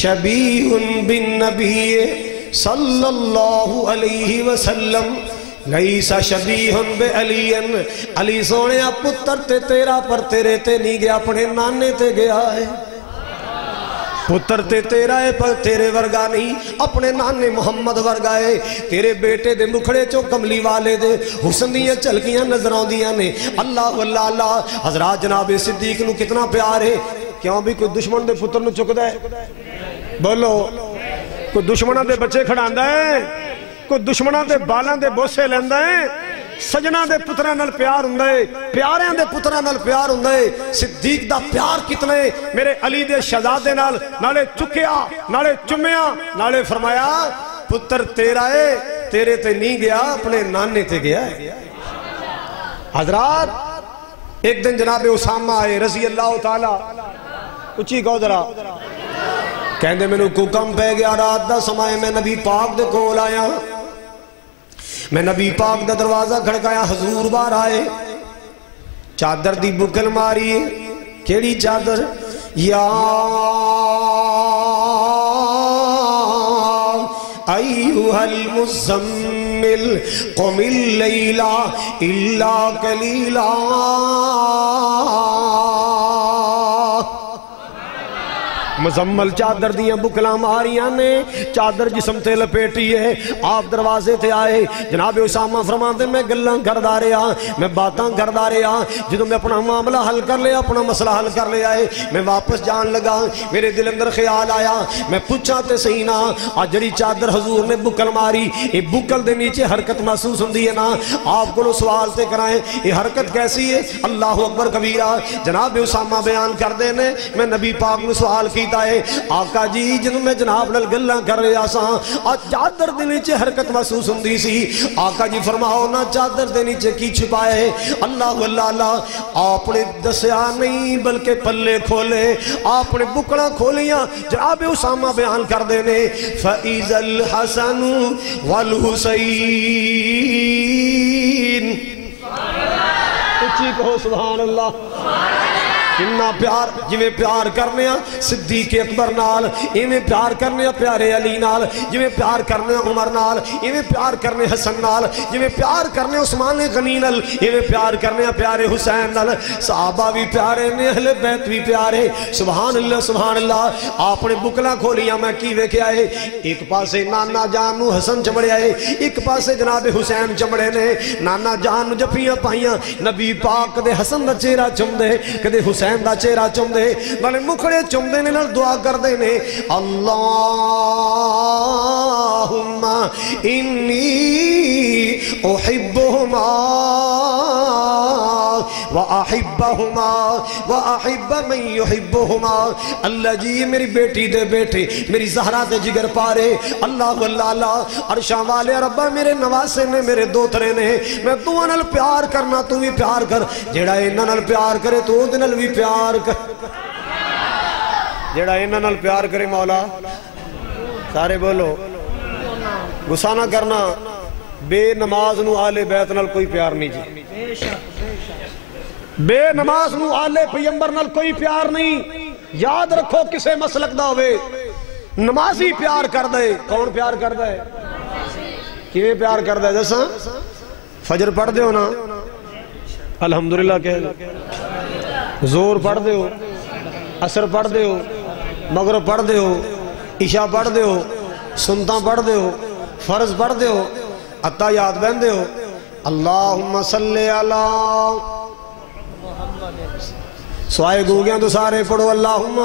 شبیہ بن نبی صلی اللہ علیہ وسلم لیسا شبیہ بے علی، علی سونے پتر تے تیرا پر تیرے تے نہیں گیا، اپنے نانے تے گیا ہے، پتر تے تیرا ہے پر تیرے ورگا نہیں، اپنے نانے محمد ورگا ہے، تیرے بیٹے دے مکھڑے چو کملی والے دے حسن دیاں چلکیاں نظران دیاں نے، اللہ اللہ اللہ۔ حضرات جناب صدیق نو کتنا پیار ہے، کیوں بھی کوئی دشمن دے پتر نو چکدا ہے؟ بولو، کوئی دشمنہ دے بچے کھڑاندا ہے، کوئی دشمنہ دے بالاں دے بوسے لیندا ہے، سجنہ دے پترہ نال پیار ہوندا ہے، پیاریاں دے پترہ نال پیار ہوندا ہے۔ صدیق دا پیار کتنے میرے علی دے شہزادے نالے چکیا، نالے چمیا، نالے فرمایا پتر تیرا ہے، تیرے تے نہیں گیا، اپنے نانے تے گیا ہے۔ حضرات ایک دن جناب اسامہ آئے رضی اللہ تعالی، اچھی کہو ذرا، کہندے میں نو کم پہ گیا، رات دا سمائے میں نبی پاک دے کول آیا، میں نبی پاک دا دروازہ کھڑکایا، حضور بار آئے، چادر دی بکل ماری، کیڑی چادر؟ یا ایوہ المزمل قم اللیلہ الا قلیلا، مزمل چادر دیاں بکلاں ماریاں نے، چادر جسم تے لپیٹی ہے، آپ دروازے تے آئے، جناب اسامہ فرماتے میں گلاں کردہ رہا، میں باتاں کردہ رہا، جدوں میں اپنا معاملہ حل کر لیا، اپنا مسئلہ حل کر لیا ہے، میں واپس جان لگا، میرے دل اندر خیال آیا، میں پوچھا تے صحیح نا، آج جڑی چادر حضور نے بکل ماری، یہ بکل دے نیچے حرکت محسوس ہوندی ہے نا، آپ کو سوال تے کرائیں یہ حرکت کیسی ہے؟ اللہ اکبر کبیرہ۔ جناب اسامہ بیان کر دینے، میں نبی پاک نے سوال کیتا ہے، آقا جی جنہوں میں جناب نال گلاں کر رہا سا، آج چادر دے نیچے حرکت محسوس ہوندی سی، آقا جی فرماؤ نا چادر دے نیچے کی چھپائے؟ اللہ اللہ اللہ، آپ نے دسیا نہیں بلکہ پلے کھولے، آپ نے بکڑا کھولیاں، جناب اسامہ بیان کر دینے، فَإِذَا الْحَسَنُ وَالْحُسَيْنِ، اچھی کہو سبحان اللہ۔ انہا پیار جویں پیار کرنے صدیق اکبر نال، ایویں پیار کرنے پیارے علی نال، جویں پیار کرنے عمر نال، ایویں پیار کرنے حسن نال، جویں پیار کرنے عثمان غنی نال، ایویں پیار کرنے پیارے حسین نال، صحابہ بھی پیارے نے، اہل بیت بھی پیارے، سبحان اللہ سبحان اللہ۔ آپ نے بکلا کھولیاں میں کی ویکھے آئے، ایک پاسے نانا جان نو حسن چمڑے آئے، ایک پاسے جناب حسین چمڑے نے، نانا جان نو جفیاں پائیاں، نبی پاک دے حسن دا چہرہ چم دے، کدے حسین دا چہرہ چم دے، نالے مکھڑے چم دے نے، نال دعا کر دے نے، اللہم انی احبہما وَأَحِبَّهُمَا وَأَحِبَّ مَنْ يُحِبُّهُمَا۔ اللہ جی میری بیٹی دے بیٹے، میری زہرہ دے جگر پارے، اللہ اللہ اللہ، عرشاں والے ربا میرے نواسے نے، میرے دوترے نے، میں تو انہل پیار کرنا، تو بھی پیار کر، جیڑا انہل پیار کرے تو انہل بھی پیار کر، جیڑا انہل پیار کرے مولا، سارے بولو، غصہ نہ کرنا، بے نماز نو آل بیت نال کوئی پیار نہیں جی، بے نماز نو آلے پیمبر نال کوئی پیار نہیں، یاد رکھو کسے مسلک دا ہوئے، نمازی پیار کر دے، کون پیار کر دے؟ کیویں پیار کر دے؟ جیسا فجر پڑھ دے ہو نا، الحمدللہ کہہ، زور پڑھ دے ہو، عصر پڑھ دے ہو، مغرب پڑھ دے ہو، عشاء پڑھ دے ہو، سنتاں پڑھ دے ہو، فرض پڑھ دے ہو، عطا یاد بہن دے ہو، اللہم صلی اللہ، سوائے گوگیاں تو سارے پڑھو، اللہم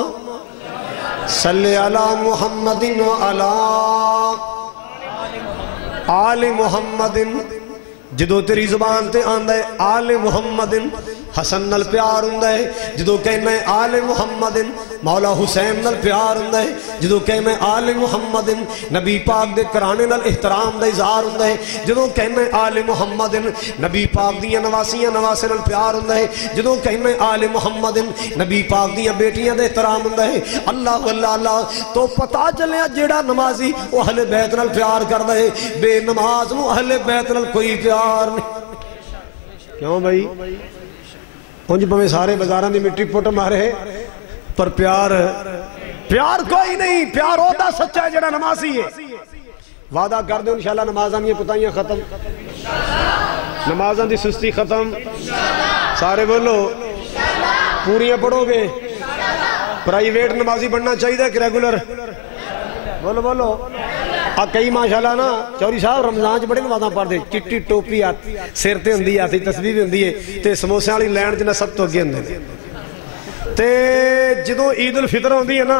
صلی علی محمد و علی آل محمد، جدو تیری زبان تے آندہ ہے آل محمد، حسن نال پیار ہوندا ہے جدوں کہنا ہے آل محمد مولا حسین نال پیار ہوندا ہے جدوں کہنا ہے آل محمد نبی پاک دے کرانے نال احترام دا اظہار ہوندا ہے جدوں کہنا ہے آل محمد نبی پاک دیاں نواسیاں نواسے نال پیار ہوندا ہے جدوں کہنا ہے آل محمد نبی پاک دیاں بیٹیاں دا احترام ہوندا ہے اللہ اللہ اللہ تو پتہ چلیا جیڑا نمازی وہ اہل بیت نال پیار کردا ہے بے نماز نو اہل بیت نال کوئی پیار نہیں کیوں بھائی انج پہ سارے بازاران دی مٹی پٹ مارے پر پیار کوئی نہیں پیار ہوتا سچا ہے جڑا نمازی ہے وعدہ کر دو انشاءاللہ نمازاں دی کوتاہیاں ختم نمازاں دی سستی ختم سارے بولو پوریاں پڑھو گے پرائیویٹ نمازی بننا چاہیے کہ ریگولر بولو بولو کئی ماشاءاللہ نا چوری صاحب رمضان چ بڑے نمازاں پڑھ دے چٹی ٹوپی آتی سر تے ہوندی آتی تسبیح بھی ہوندی ہے تے سموسے والی لین چ نہ سب تو اگے ہوندے تے جدوں عید الفطر ہوندی ہے نا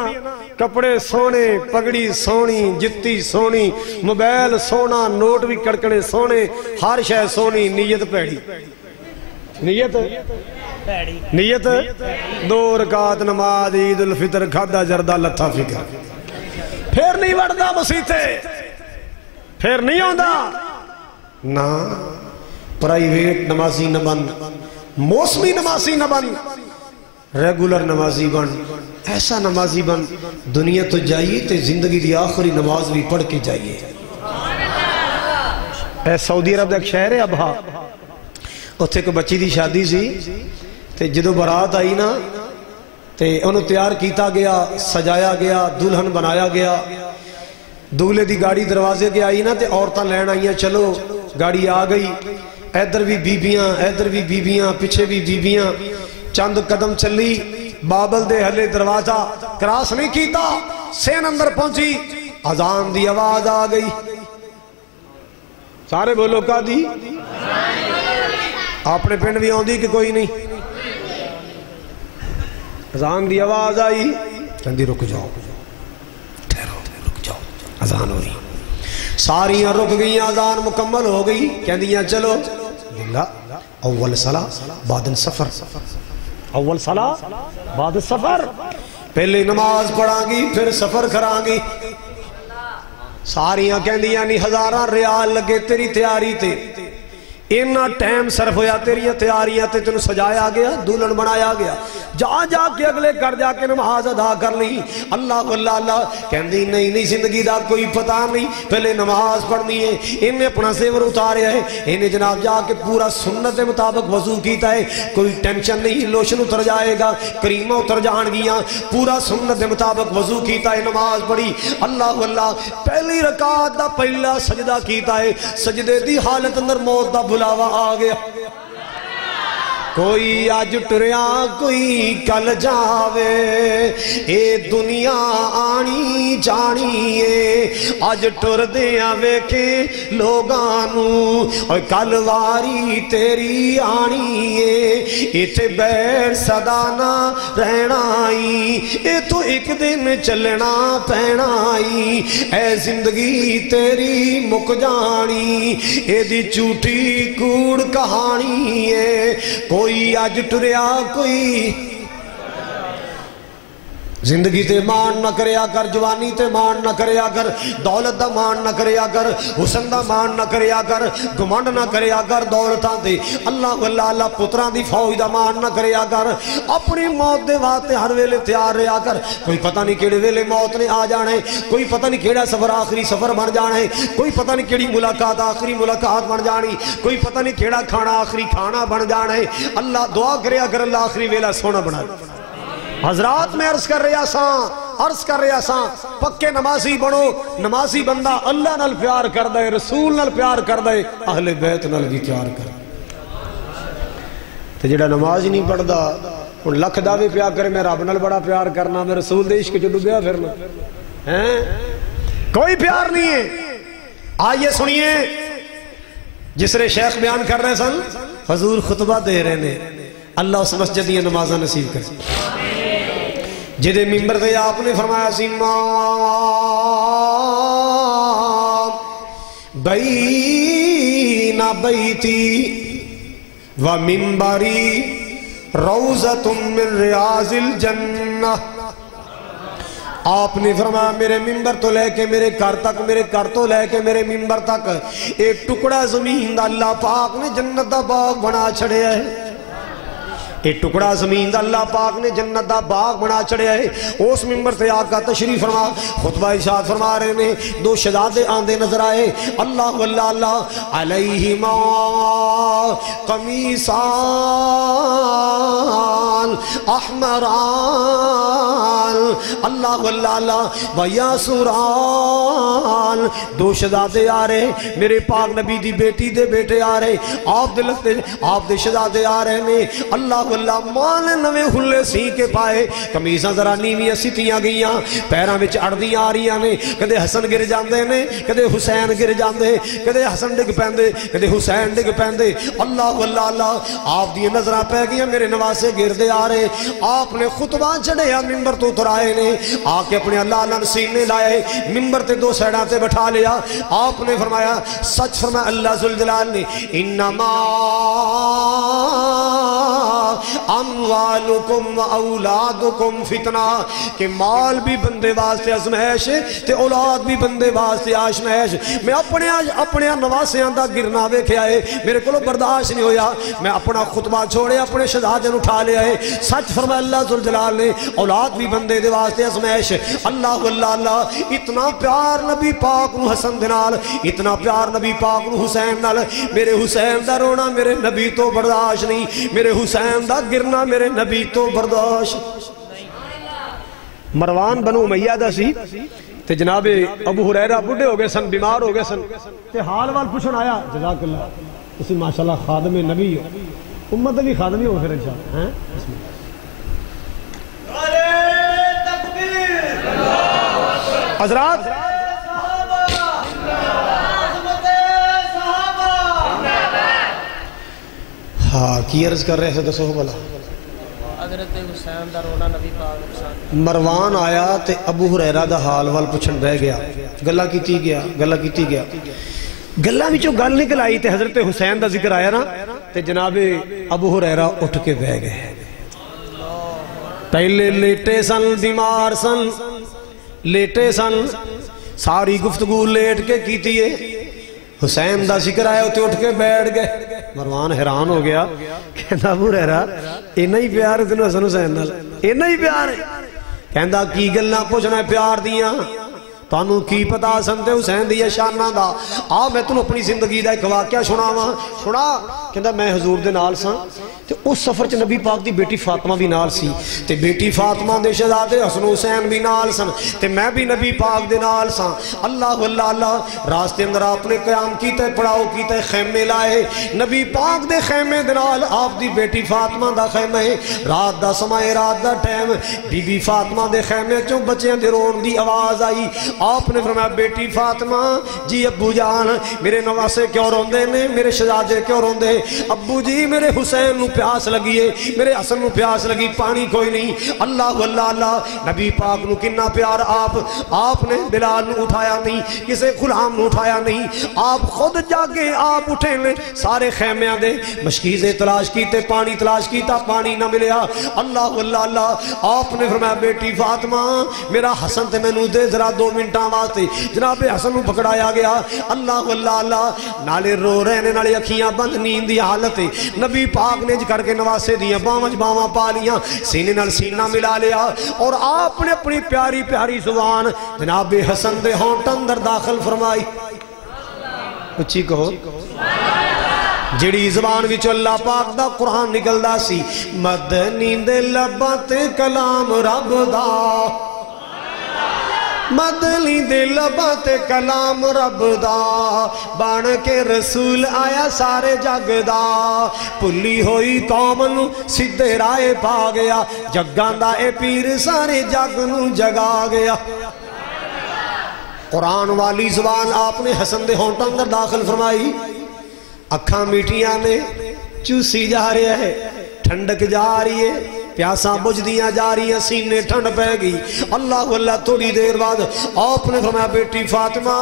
کپڑے سونے پگڑی سونی جتی سونی موبائل سونا نوٹ بھی کڑکڑے سونے ہر شے سونی نیت پیڑی نیت 2 رکعت نماز عید الفطر کھادا جردہ لتھا فکر پھر نہیں وڑدا مسیتے پھر نہیں ہوندا نا پرائیویٹ نمازی نہ بن موسمی نمازی نہ بن ریگولر نمازی بن ایسا نمازی بن دنیا تو جائیے تے زندگی دی آخری نماز بھی پڑھ کے جائیے اے سعودی عرب دا ایک شہر ہے ابہا اتھے کو بچی دی شادی سی تے جدو برات آئی نا تے انہوں تیار کیتا گیا سجایا گیا دلہن بنایا گیا دولے دی گاڑی دروازے کے آئی نا تے عورتاں لین آئیاں چلو گاڑی آ گئی ادھر بھی بیبیاں پیچھے بھی بیبیاں چند قدم چلی بابل دے ہلے دروازہ کراس نہیں کیتا سین اندر پہنچی اذان دی آواز آ گئی سارے بولو کا دی اپنے پنڈ بھی آن دی کہ کوئی نہیں اذان دی آواز آئی کہندی رک جاؤ ٹھہرو رک جاؤ اذان ہو رہی ساریاں رک گئی اذان مکمل ہو گئی کہندیاں چلو اللہ اول صلاح بعد سفر اول صلاح بعد سفر پہلے نماز پڑھاں گی پھر سفر کراں گی ساریاں کہندیاں نہیں ہزاراں ریال لگے تیری تیاری تے اینا ٹائم صرف ہویا تیریاں تیاریاں تے تنو سجایا گیا دلہن بنایا گیا جا کے اگلے گھر جا کے نماز ادا کر لی اللہ اللہ کہندی نہیں زندگی دا کوئی پتہ نہیں پہلے نماز پڑھنی ہے انہیں اپنا زیور اتاریا ہے انہیں جناب جا کے پورا سنت مطابق وضو کیتا ہے کوئی ٹینشن نہیں لوشن اتر جائے گا کریمہ اتر جان گیا پورا سنت مطابق وضو کیتا ہے نماز پڑھی اللہ پہلی رکعت دا پہلا سجدہ کیتا ہے سجدے دی حالت اندر موت دا بلاوا آ گیا کوئی آج ٹریا کوئی کل جاوے اے دنیا آنی جانی ہے آج ٹر دیا ویکھے لوگانو اور کل واری تیری آنی ہے ایتھے بیٹھ صدانا رہنائی اے تو ایک دن چلنا پہنائی اے زندگی تیری مک جانی اے دی جھوٹی کوڑ کہانی ہے کوئی آج ٹریا کوئی زندگی تے مان نہ کریا کر جوانی تے مان نہ کریا کر دولت دا مان نہ کریا کر حسن دا مان نہ کریا کر گمانڈ نہ کریا کر دولتاں دے اللہ پتران دی فوج دا مان نہ کریا کر اپنی موت دے واسطے ہر ویلے تیار رہیا کر کوئی پتہ نہیں کیڑے ویلے موت نے آ جانے کوئی پتہ نہیں کیڑا سفر آخری سفر بن جانے کوئی پتہ نہیں کیڑی ملاقات آخری ملاقات بن جانی کوئی پتہ نہیں کیڑا کھانا آخری کھانا بن جانے اللہ دعا کریا کر اللہ آخری ویلہ سونا بنا حضرات میں عرض کر رہا ساں پکے نمازی بنو نمازی بندہ اللہ نال پیار کر دے رسول نال پیار کر دے اہل بیت نال بھی پیار کر تے جڑا نماز نہیں پڑھدا ان لکھ دعوے پیا کرے میں رب نال بڑا پیار کرنا میں رسول دے عشق چ ڈوبیا پھرنا کوئی پیار نہیں ہے آئیے سنیے جس نے شیخ بیان کر رہے سن حضور خطبہ دے رہے نے اللہ اس مسجد یہ نمازہ نصیب کر جدے ممبر دے آپ نے فرمایا سیمان بین بیتی و ممبری روضۃ من ریاض الجنہ۔ آپ نے فرمایا میرے ممبر تو لے کے میرے گھر تک، میرے گھر تو لے کے میرے ممبر تک ایک ٹکڑا زمین دا اللہ پاک نے جنت دا باغ بنا چھڑیا ہے۔ ایک ٹکڑا زمین دا اللہ پاک نے جنت دا باغ بنا چھڑیا ہے۔ اس ممبر سے آقا تشریف فرما خطبہ ارشاد فرما رہے نے، دو شہزادے آندے نظر آئے، اللہ واللہ اللہ علیہما قمیصان احمران، اللہ واللہ اللہ ویاسران، دو شہزادے آ رہے میرے پاک نبی دی بیٹی دے بیٹے آ رہے، آپ دے لگتے آپ دے شہزادے آ رہے نے، اللہ واللہ ماں نے نوے ہلے سی کے پائے، کمیزاں ذرا نیویاں سیتیاں گئیاں، پیراں وچ اڑدیاں آ رہیاں نے، کدے حسن گر جاندے نے، کدے حسین گر جاندے، کدے حسن ڈگ پیندے، کدے حسین ڈگ پیندے، اللہ واللہ اللہ آپ دی نظراں پہ گئیاں، میرے نواسے گردے آ رہے، آپ نے خطبہ چڑھیا ممبر تو اتر آئے نے، آ کے اپنے اللہ لن سینے لائے، ممبر تے دو سیڑاں تے بٹھا لیا، آپ نے فرمایا سچ فرمایا اللہ ذوالجلال نے، انما اموالکم و اولادکم فتنہ، کہ مال بھی بندے واسطے آزمائش تے اولاد بھی بندے واسطے آزمائش۔ میں اپنے نواسیاں دا گرنا ویکھے آئے، میرے کو برداشت نہیں ہویا، میں اپنا خطبہ چھوڑے اپنے شہزادے نو اٹھا لے آئے، سچ فرمایا اللہ ذوالجلال نے، اولاد بھی بندے دے واسطے آزمائش۔ اللہ واللہ اللہ اتنا پیار نبی پاک نو حسن دے نال، اتنا پیار نبی پاک نو حسین نال، میرے حسین دا رونا میرے نبی تو برداشت نہیں، میرے حسین دا گرنا میرے نبی تو برداشت۔ مروان بنو امیہ دا سی تے جناب ابو ہریرہ بڑھے ہو گئے سن، بیمار ہو گئے سن تے حال وال پوچھن آیا، جزاک اللہ تسی ماشاءاللہ خادم نبی ہو، امت بھی خادمی ہو پھر انشاءاللہ۔ حضرات ہاں کی عرض کر رہے تھے دسو بلا؟ حضرت حسین دا رونا نبی پاک مروان آیا تے ابو ہریرہ دا حال وال پوچھن بہ گیا، گلا کیتی گیا گلا وچوں گل نکل آئی تے حضرت حسین دا ذکر آیا نا تے جناب ابو ہریرہ اٹھ کے بہ گئے۔ پہلے لیٹے سن، بیمار سن، لیٹے سن، ساری گفتگو لیٹ کے کیتی ہے، حسین دا ذکر آیا تے اٹھ کے بیٹھ گئے۔ مروان حیران ہو گیا، کہندا ابو ہریرہ اینا ہی پیار ہے تینوں حسن حسین نال، اینا ہی پیار ہے؟ کہندا کی گلاں پوچھنا ہے پیار دیاں، تانوں کی پتا حسن تے حسین دی شاناں دا؟ آ میں تینوں اپنی زندگی دا ایک واقعہ سناواں۔ سنا؟ کہندا میں حضور دے نال ساں تے اس سفر چ نبی پاک دی بیٹی فاطمہ بھی نال سی تے بیٹی فاطمہ دے شہزادے حسن حسین بھی نال سن تے میں بھی نبی پاک دے نال ساں۔ اللہ واللہ اللہ راستے اندر آپ نے قیام کیتا ہے، پڑاؤ کیتا ہے، خیمے لائے، نبی پاک دے خیمے دے نال آپ دی بیٹی فاطمہ دا خیمہ ہے، رات دا سمائے رات دا ٹائم، بی بی فاطمہ دے خیمے چوں بچیاں دے رون دی آواز آئی۔ آپ نے فرمایا بیٹی فاطمہ جی ابو جان میرے نواسے کیوں روندے نے، میرے شہزادے کیوں روندے؟ ابو جی میرے حسین نو پیاس لگی ہے، میرے حسن نو پیاس لگی، پانی کوئی نہیں۔ اللہ واللہ اللہ نبی پاک نو کنا پیار، آپ نے بلال نو اٹھایا نہیں، کسے غلام نو اٹھایا نہیں، آپ خود جاگے آپ اٹھے نے، سارے خیمیاں دے مشکیزیں تلاش کیتے، پانی تلاش کیتا، پانی نہ ملیا۔ اللہ واللہ اللہ آپ نے فرمایا بیٹی فاطمہ میرا حسن تے میں نو دے ذرا 2 منٹاں واسطے، جناب حسن نو پکڑایا گیا۔ اللہ واللہ اللہ نالے رو رہے نے، نالے اکھیاں بند، نیند دی حالت ہے، نبی پاک نے کر کے نواسے دیاں باواں پا لیاں، سینے نال سینہ ملا لیا، اور آپ نے اپنی پیاری پیاری زبان جناب حسن دے ہونٹ اندر داخل فرمائی۔ اچھی کہو جڑی زبان وچ اللہ پاک دا قرآن نکلدا سی، مدنی دے لباں تے کلام رب دا، مدنی دے لباں تے کلام رب دا، بان کے رسول آیا سارے جگ دا، پلی ہوئی قوم نو سیدھے رائے پا گیا، جگاں دا اے پیر سارے جگ نو جگا گیا۔ قرآن والی زبان آپ نے حسن دے ہونٹ اندر داخل فرمائی، اکھاں میٹھیاں نے چوسی جا رہے ہے، ٹھنڈک جا رہی ہے، پیاساں بجھدیاں جا رہی ہیں سینے ٹھنڈ پہ گئی اللہ اللہ تھوڑی دیر بعد آپ نے فرمایا بیٹی فاطمہ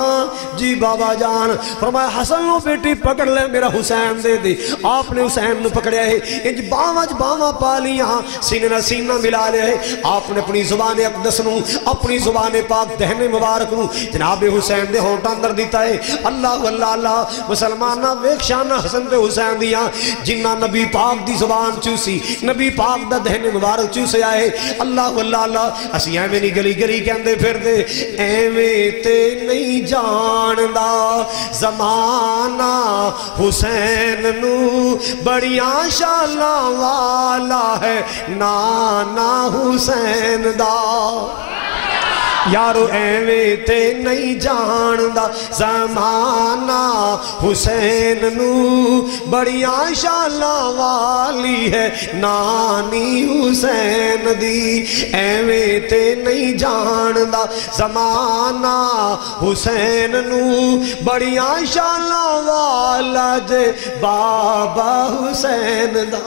جی بابا جان فرمایا حسن نو بیٹی پکڑ لے میرا حسین دے دے آپ نے حسین نو پکڑیا ہے انج باواں پا لیاں سینے نہ سینہ ملا لیا ہے آپ نے اپنی زبان اقدس نو اپنی زبان پاک دہنے مبارک نو جناب حسین دے ہونٹاں اندر دیتا ہے اللہ اللہ اللہ مسلمانہ ویک شانہ حسن دے حسین دیاں جنہ نبی پاک دی زبان چوسی نبی پاک دا دہنے مبارک چوسے آئے اللہ اللہ اللہ اسی ایویں نہیں گلی گلی کہندے پھر دے ایویں تے نہیں جاندا زمانہ حسین نو بڑیاں شاناں والا ہے نانا حسین دا یارو ایویں تے نہیں جاندا زمانہ حسین نو بڑیاں شاناں والی ہے نانی حسین دی ایویں تے نہیں جاندا زمانہ حسین نو بڑیاں شاناں والا جے بابا حسین دا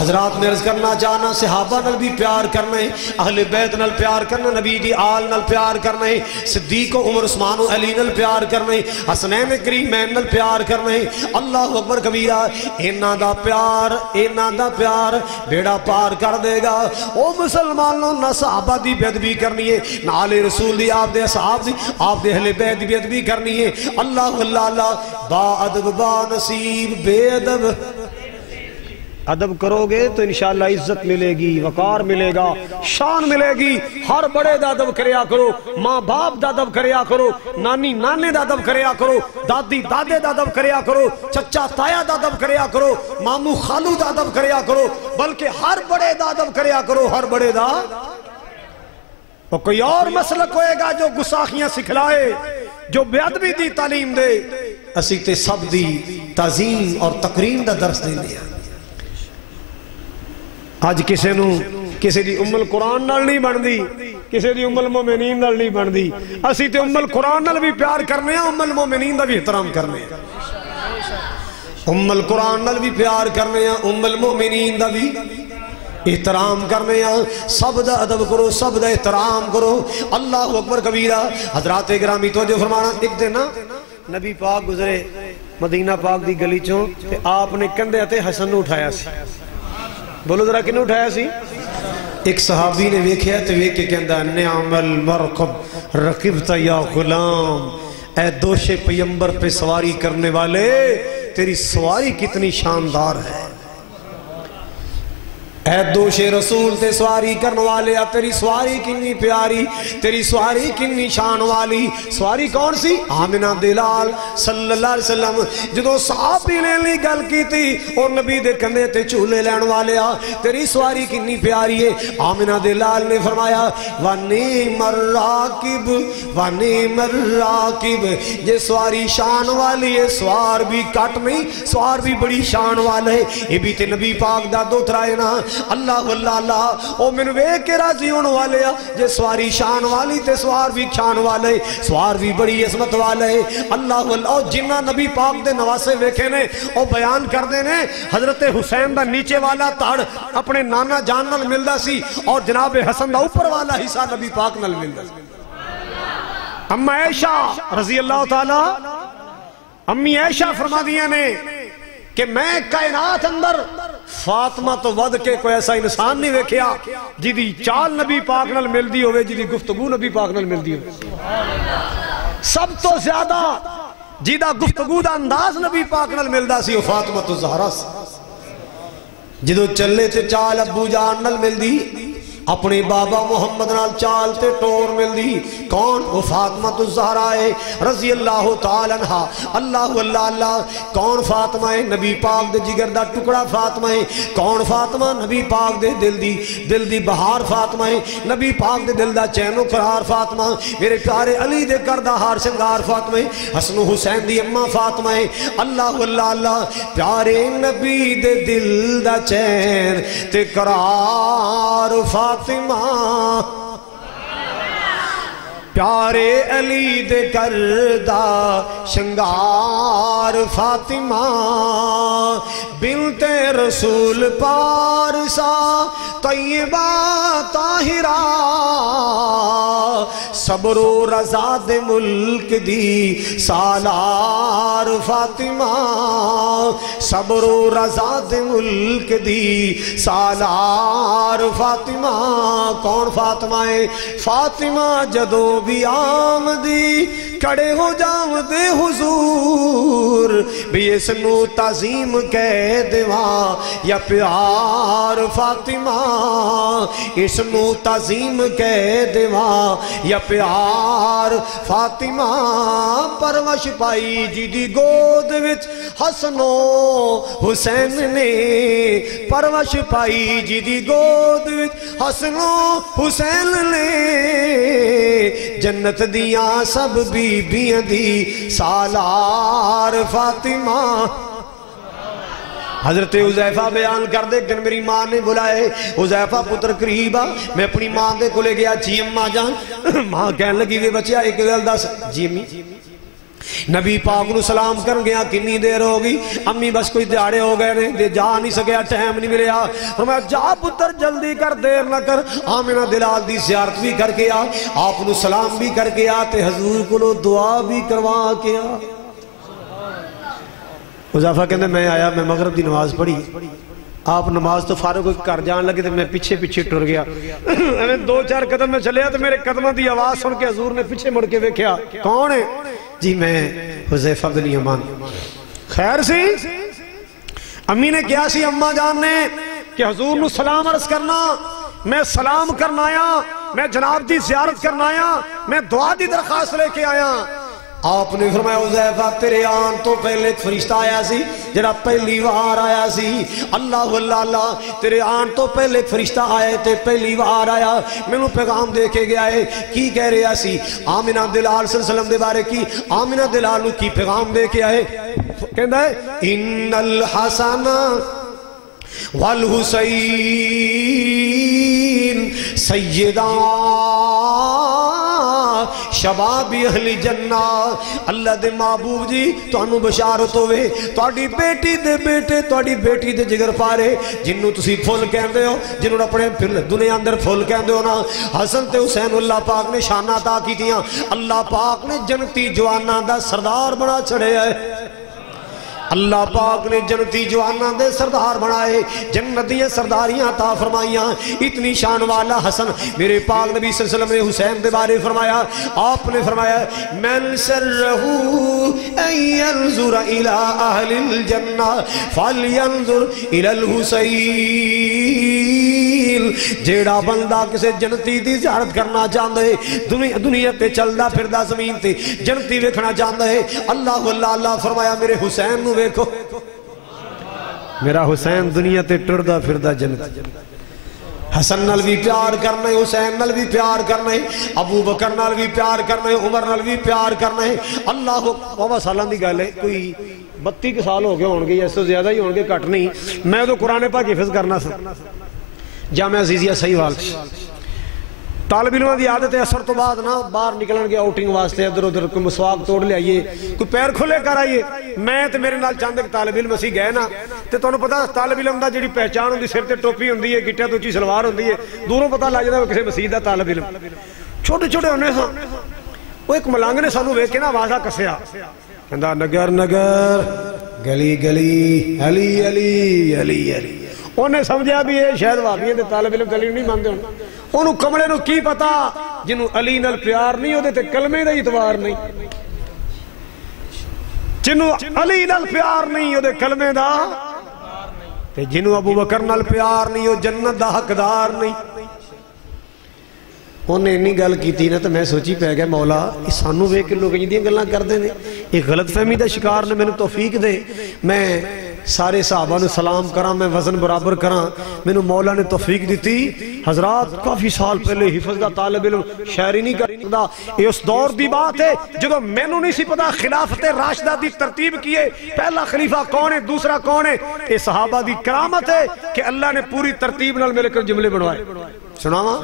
حضرات میں عرض کرنا چاہنا صحابہ نل بھی پیار کرنے اہل بیت نل پیار کرنے نبی دی آل نل پیار کرنے صدیق و عمر عثمان و علی نل پیار کرنے حسنین کریمین نل پیار کرنے اللہ اکبر کبیرہ اینا دا پیار بیڑا پار کر دے گا او مسلمانوں نہ صحابہ دی بیعت بھی کرنی ہے نہ آل رسول دی آپ دے صحاب دی آپ دے اہل بیت دی بیعت بھی کرنی ہے اللہ اللہ اللہ با ادب با نصیب بے ادب ادب کرو گے تو انشاءاللہ عزت ملے گی وقار ملے گا شان ملے گی ہر بڑے دا ادب کریا کرو ماں باپ دا ادب کریا کرو نانی نانے دا ادب کریا کرو دادی دادے دا ادب کریا کرو چچا تایا دا ادب کریا کرو مامو خالو دا ادب کریا کرو بلکہ ہر بڑے دا ادب کریا کرو ہر بڑے دا اور کوئی اور مسلک ہوئے گا جو گساخیاں سکھلائے جو بے ادبی دی تعلیم دے اسی تے سب دی تعظیم اور تکریم دا درس دے دیا آج کسی دی ام القرآن نال نہیں بن دی کسی دی ام المومنین نال نہیں بن دی اسی تے ام القرآن نال بھی پیار کرنے ہیں ام المومنین دا بھی احترام کرنے ہیں ام القرآن نال بھی پیار کرنے ہیں ام المومنین دا بھی احترام کرنے ہیں سب دا ادب کرو سب دا احترام کرو اللہ اکبر کبیرہ حضرات گرامی توجہ فرمانا ایک دن نبی پاک گزرے مدینہ پاک دی گلی چوں تے آپ نے کندھے تے حسن نو اٹھایا سی بولو ذرا کنو اٹھایا سی ایک صحابی نے ویکھیا تو ویکھ کے کہندا نعم المرکب رکبت یا غلام اے دوش پیمبر پہ سواری کرنے والے تیری سواری کتنی شاندار ہے اے دوش رسول تے سواری کرنے والے تیری سواری کنی پیاری تیری سواری کنی شان والی سواری کون سی آمنہ دلال صلی اللہ علیہ وسلم جدو صحابی نے لی گل کی تھی اور نبی دے کندھے تے چولے لین والے تیری سواری کنی پیاری ہے آمنہ دلال نے فرمایا وَنِعْمَ الرَّاكِبُ یہ سواری شان والی ہے سوار بھی کٹ نہیں سوار بھی بڑی شان والا ہے یہ بھی تے نبی پاک دا دو ترائے نا اللہ اللہ اللہ او منوے کے راضی ہونے والے جے سواری شان والی تے سوار بھی شان والے سوار بھی بڑی عظمت والے اللہ اللہ او جنہ نبی پاک دے نواسے ویکھے نے او بیان کر دے نے حضرت حسین دا نیچے والا تاڑ اپنے نانا جان نال ملدا سی اور جناب حسن دا اوپر والا حصہ نبی پاک نال ملدا سی اما عائشہ رضی اللہ تعالی امی عائشہ فرما دیا نے کہ میں کائنات اندر فاطمہ تو ود کے کوئی ایسا انسان نہیں ویکھیا جدی چال نبی پاک نال مل دی ہوئے جدی گفتگو نبی پاک نال مل دی ہوئے سب تو زیادہ جیدہ گفتگو دا انداز نبی پاک نال مل دا سی وہ فاطمہ تو زہرہ سی جدو چلے تے چال ابو جان نال مل دی اپنے بابا محمد نال چال تے ٹور مل دی کون وہ فاطمہ الزہرا ہے رضی اللہ تعالی عنہ اللہ اللہ اللہ کون فاطمہ ہے نبی پاک دے جگر دا ٹکڑا فاطمہ ہے کون فاطمہ نبی پاک دے دل دی بہار فاطمہ ہے نبی پاک دے دل دا چین و قرار فاطمہ میرے پیارے علی دے کردہ ہار سنگار فاطمہ ہے حسن و حسین دی اماں فاطمہ ہے اللہ اللہ اللہ پیارے نبی دے دل دا چین تے قرار فاطمہ پیارے علی دے کردہ شنگار فاطمہ بنت رسول پارسا طیبہ طاہرہ صبر و رضا دے ملک دی سالار فاطمہ صبر و رضا دے ملک دی سالار فاطمہ کون فاطمہ ہے فاطمہ جدو بھی آمدی کڑے ہو جام دے حضور بھی اس نو تعظیم کہہ دیواں یا پیار فاطمہ اس نو تعظیم کہہ دیواں یا پیار فاطمہ پرورش پائی جی دی گود وچ حسن و حسین نے پرورش پائی جی دی گود وچ حسن و حسین نے جنت دیاں سب بیبیاں دی سالار فاطمہ حضرت حذیفہ بیان کر دے کہ میری ماں نے بلائے حذیفہ پتر قریبا میں اپنی ماں دے کو لے گیا جی اماں جان ماں کہنے لگی وے بچیا ایک گل دس جی امی نبی پاک نو سلام کر گیا کنی دیر ہوگی امی بس کوئی دیاڑے ہو گئے نے جا نہیں سکیا ٹائم نہیں ملیا فرمایا جا پتر جلدی کر دیر نہ کر آمنہ دلال دی زیارت بھی کر کے آ آپ نو سلام بھی کر کے آ تے حضور کو لو دعا بھی کروا کے آ حذیفہ کہنے میں آیا میں مغرب دی نماز پڑھی آپ نماز تو فارغ ہو کر جان لگے تو میں پیچھے پیچھے ٹر گیا میں دو چار قدم میں چلے تو میرے قدموں دی آواز سن کے حضور نے پیچھے مڑ کے ویکھیا کون ہے جی میں حذیفہ بن یمان خیر سی امی نے کیا سی اماں جان نے کہ حضور نو سلام عرض کرنا میں سلام کرنا آیا میں جناب دی زیارت کرنا آیا میں دعا دی درخواست لے کے آیا آپ نے فرمایا حذیفہ تیرے آن تو پہلے ایک فرشتہ آیا سی جڑا پہلی وار آیا سی اللہ اللہ اللہ تیرے آن تو پہلے ایک فرشتہ آئے تے پہلی وار آیا میں نے پیغام دے کے گیا ہے کی کہہ رہا سی آمنہ دلال صلی اللہ علیہ وسلم دے بارے کی آمنہ دلال کی پیغام دے کے آئے کہندہ ہے ان الحسن والحسین سیدان شباب اہل جنہ اللہ دے محبوب جی تو انو بشارت ہوئے توڑی بیٹی دے بیٹے توڑی بیٹی دے جگر پارے جنہوں تسی پھول کہندے ہو جنہوں اپنے دنیا اندر پھول کہندے ہو نا حسن تے حسین اللہ پاک نے شانہ عطا کی دیاں اللہ پاک نے جنتی جوانہ دا سردار بنا چھڑے ہے اللہ پاک نے جنتی جوانہ دے سردار بنائے جنتیاں سرداریاں عطا فرمائیاں اتنی شان والا حسن میرے پاک نبی صلی اللہ علیہ وسلم نے حسین دے بارے فرمایا آپ نے فرمایا من سرہو ان ینظر الى اہل الجنہ فلینظر الى الحسین جیڑا بندہ کسے جنتی دی زیارت کرنا چاہتا ہے دنیا تے چلدا پھردا زمین تے جنتی ویکھنا چاہتا ہے اللہ اللہ اللہ فرمایا میرے حسین نو ویکھو میرا حسین دنیا تے ٹردا پھردا جنت حسن نال بھی پیار کرنا ہے حسین نال بھی پیار کرنا ہے ابو بکر نال بھی پیار کرنا ہے عمر نال بھی پیار کرنا ہے اللہ بابا سالان دی گل ہے کوئی 32 سال ہو گئے ہونگے اس تو زیادہ ہی ہونگے کٹ نہیں میں تو قرآن پاک حفظ کرنا سا جامعہ عزیزیہ صحیح وال طالب علمہ دی عادت ہے اثر تو بعد نا باہر نکلن گیا آؤٹنگ واسطے ادھر ادھر کوئی مسواق توڑ لے آئیے کوئی پیر کھلے کر آئیے میں تے میرے نال چاند ایک طالب علم اسی گئے نا تے تو انہوں پتا طالب علم دا جڑی پہچان ہوندی سر تے ٹوپی ہوندی ہے گٹیا تو چی سلوار ہوندی ہے دوروں پتا لگ جاتا ہے وہ کسے مسیح دا طالب علم چھوٹے چھوٹے ہونے ہاں وہ ایک ملانگ نے سانو ویکھ کے نا آوازہ کسیا کہندا نگر نگر گلی گلی علی علی علی علی انہیں سمجھا بھی ہے شاید واقعی دے طالب علم دلیل نہیں مانتے ہونے انہوں کمڑے نو کی پتا جنہوں علی نال پیار نہیں ہوتے تے کلمے دا اتوار نہیں جنہوں علی نال پیار نہیں ہوتے کلمے دا تے جنہوں ابو بکر نال پیار نہیں ہو جنت دا حقدار نہیں انہیں انی گل کی نا تو میں سوچی پہ گیا مولا یہ سانو ویکھ کے لوگ جدیاں گلاں کردے نے یہ غلط فہمی دا شکار نے مینوں توفیق دے میں سارے صحابہ نے سلام کراں میں وزن برابر کراں مینوں مولا نے توفیق دیتی حضرات کافی سال پہلے حفظ دا طالب علم شاعری نہیں کردا یہ اس دور دی بات ہے جدو مینوں نہیں سی پتا خلافت راشدہ دی ترتیب کیے پہلا خلیفہ کون ہے دوسرا کون ہے یہ صحابہ دی کرامت ہے کہ اللہ نے پوری ترتیب نال مل کر جملے بنوائے سناواں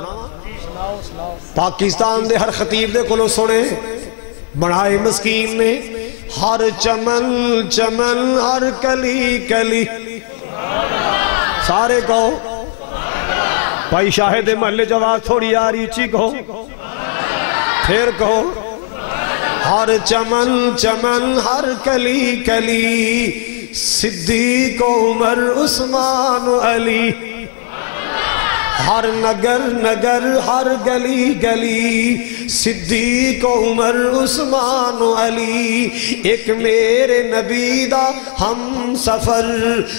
پاکستان دے ہر خطیب دے کولوں سنے بڑھائے مسکین نے ہر چمن چمن ہر کلی کلی سارے کہو بھائی شاہد محلے جواز تھوڑی آ رہی اچھی کہو پھر کہو ہر چمن چمن ہر کلی کلی صدیق عمر عثمان علی ہر نگر نگر ہر گلی گلی صدیق عمر عثمان علی ایک میرے نبی دا ہم سفر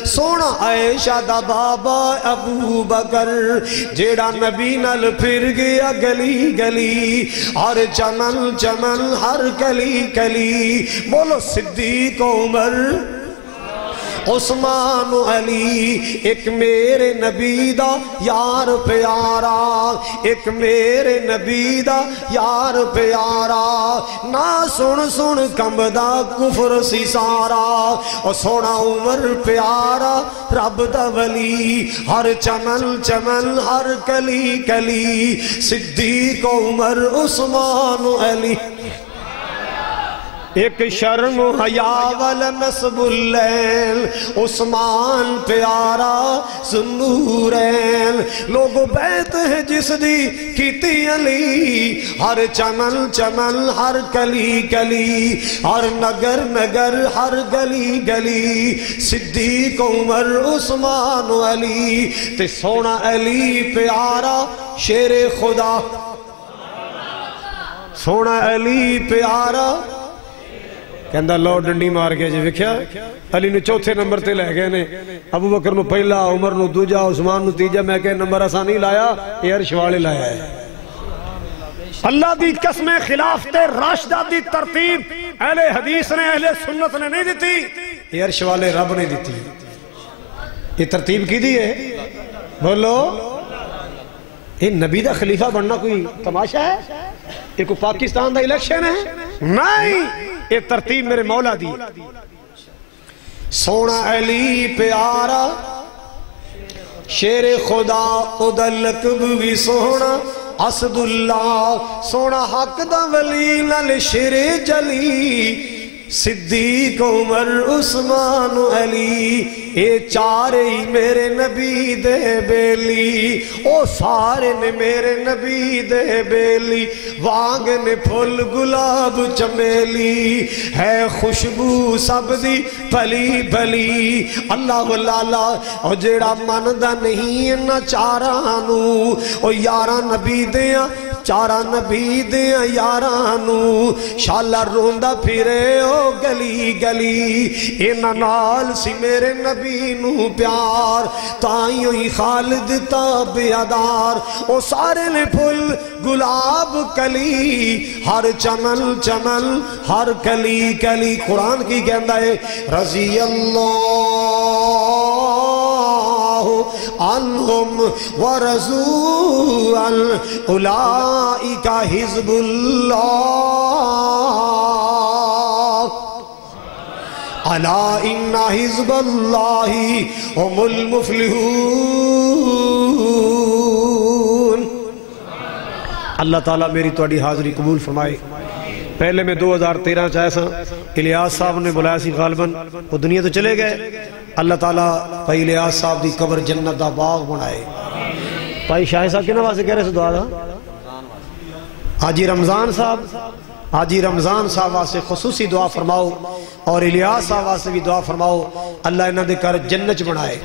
سونا عائشہ دا بابا ابو بکر جیڑا نبی نال پھر گیا گلی گلی ہر چمن چمن ہر گلی گلی بولو صدیق عمر عثمان علی ایک میرے نبی دا یار پیارا ایک میرے نبی دا یار پیارا نہ سن سن کمبدا کفر سی سارا اور سونا عمر پیارا رب دا ولی ہر چمن چمن ہر کلی کلی صدیق عمر عثمان علی ایک شرم و حیا والا نصب اللیل عثمان پیارا ذوالنورین لوگ بیت ہے جس دی کیتی علی ہر چمن چمن ہر کلی کلی ہر نگر نگر ہر گلی گلی صدیق عمر عثمان علی تے سونا علی پیارا شیر خدا سونا علی پیارا کہندہ لو ڈنڈی مار گیا جی وکھیا علی نے چوتھے نمبر تے لے گئے نے ابو بکر نو پہلا عمر نو دوجا عثمان نو تیجا میں کہ نمبر آسانی لایا یہ عرش والے لایا ہے اللہ دی قسم خلافت راشدہ دی ترتیب اہل حدیث نے اہل سنت نے نہیں دیتی یہ عرش والے رب نے دیتی یہ ترتیب کی دی ہے بولو یہ نبی دا خلیفہ بننا کوئی تماشا ہے یہ کوئی پاکستان دا الیکشن ہے نہیں یہ ترتیب میرے مولا دی سونا علی پیارا شیر خدا ادلکب بھی سونا اسد اللہ سونا حق دا ولی نال شیر جلی صدیق عمر عثمان علی اے چارے ہی میرے نبی دے بیلی او سارے نے میرے نبی دے بیلی وانگ نے پھول گلاب چمیلی ہے خوشبو سب دی پلی پلی اللہ لالا او جیڑا مندہ نہیں نہ چارانو او یارہ نبی دیاں چارہ نبی دیاں یارانو شالا روندہ پھرے او گلی گلی اینا نال سی میرے نبی نو پیار تائیوں ہی خالد تابعدار او سارے نے پھل گلاب کلی ہر چمن چمن ہر کلی کلی قرآن کی کہندہ ہے رضی اللہ عنہم ورضوا عنہ اولئک حزب اللہ الا ان حزب اللہ هم المفلحون اللہ تعالیٰ میری توڑی حاضری قبول فرمائے پہلے میں 2013 چاہے سا الیاس صاحب نے بلایا سی غالباً وہ دنیا تو چلے گئے اللہ تعالیٰ بھائی الیاس صاحب دی قبر جنت دا باغ بنائے بھائی شاہ صاحب کنا واسے کہہ رہے سے دعا دا حاجی رمضان صاحب واسے خصوصی دعا فرماؤ اور الیاس صاحب واسے بھی دعا فرماؤ اللہ انہاں دے کر جنت بنائے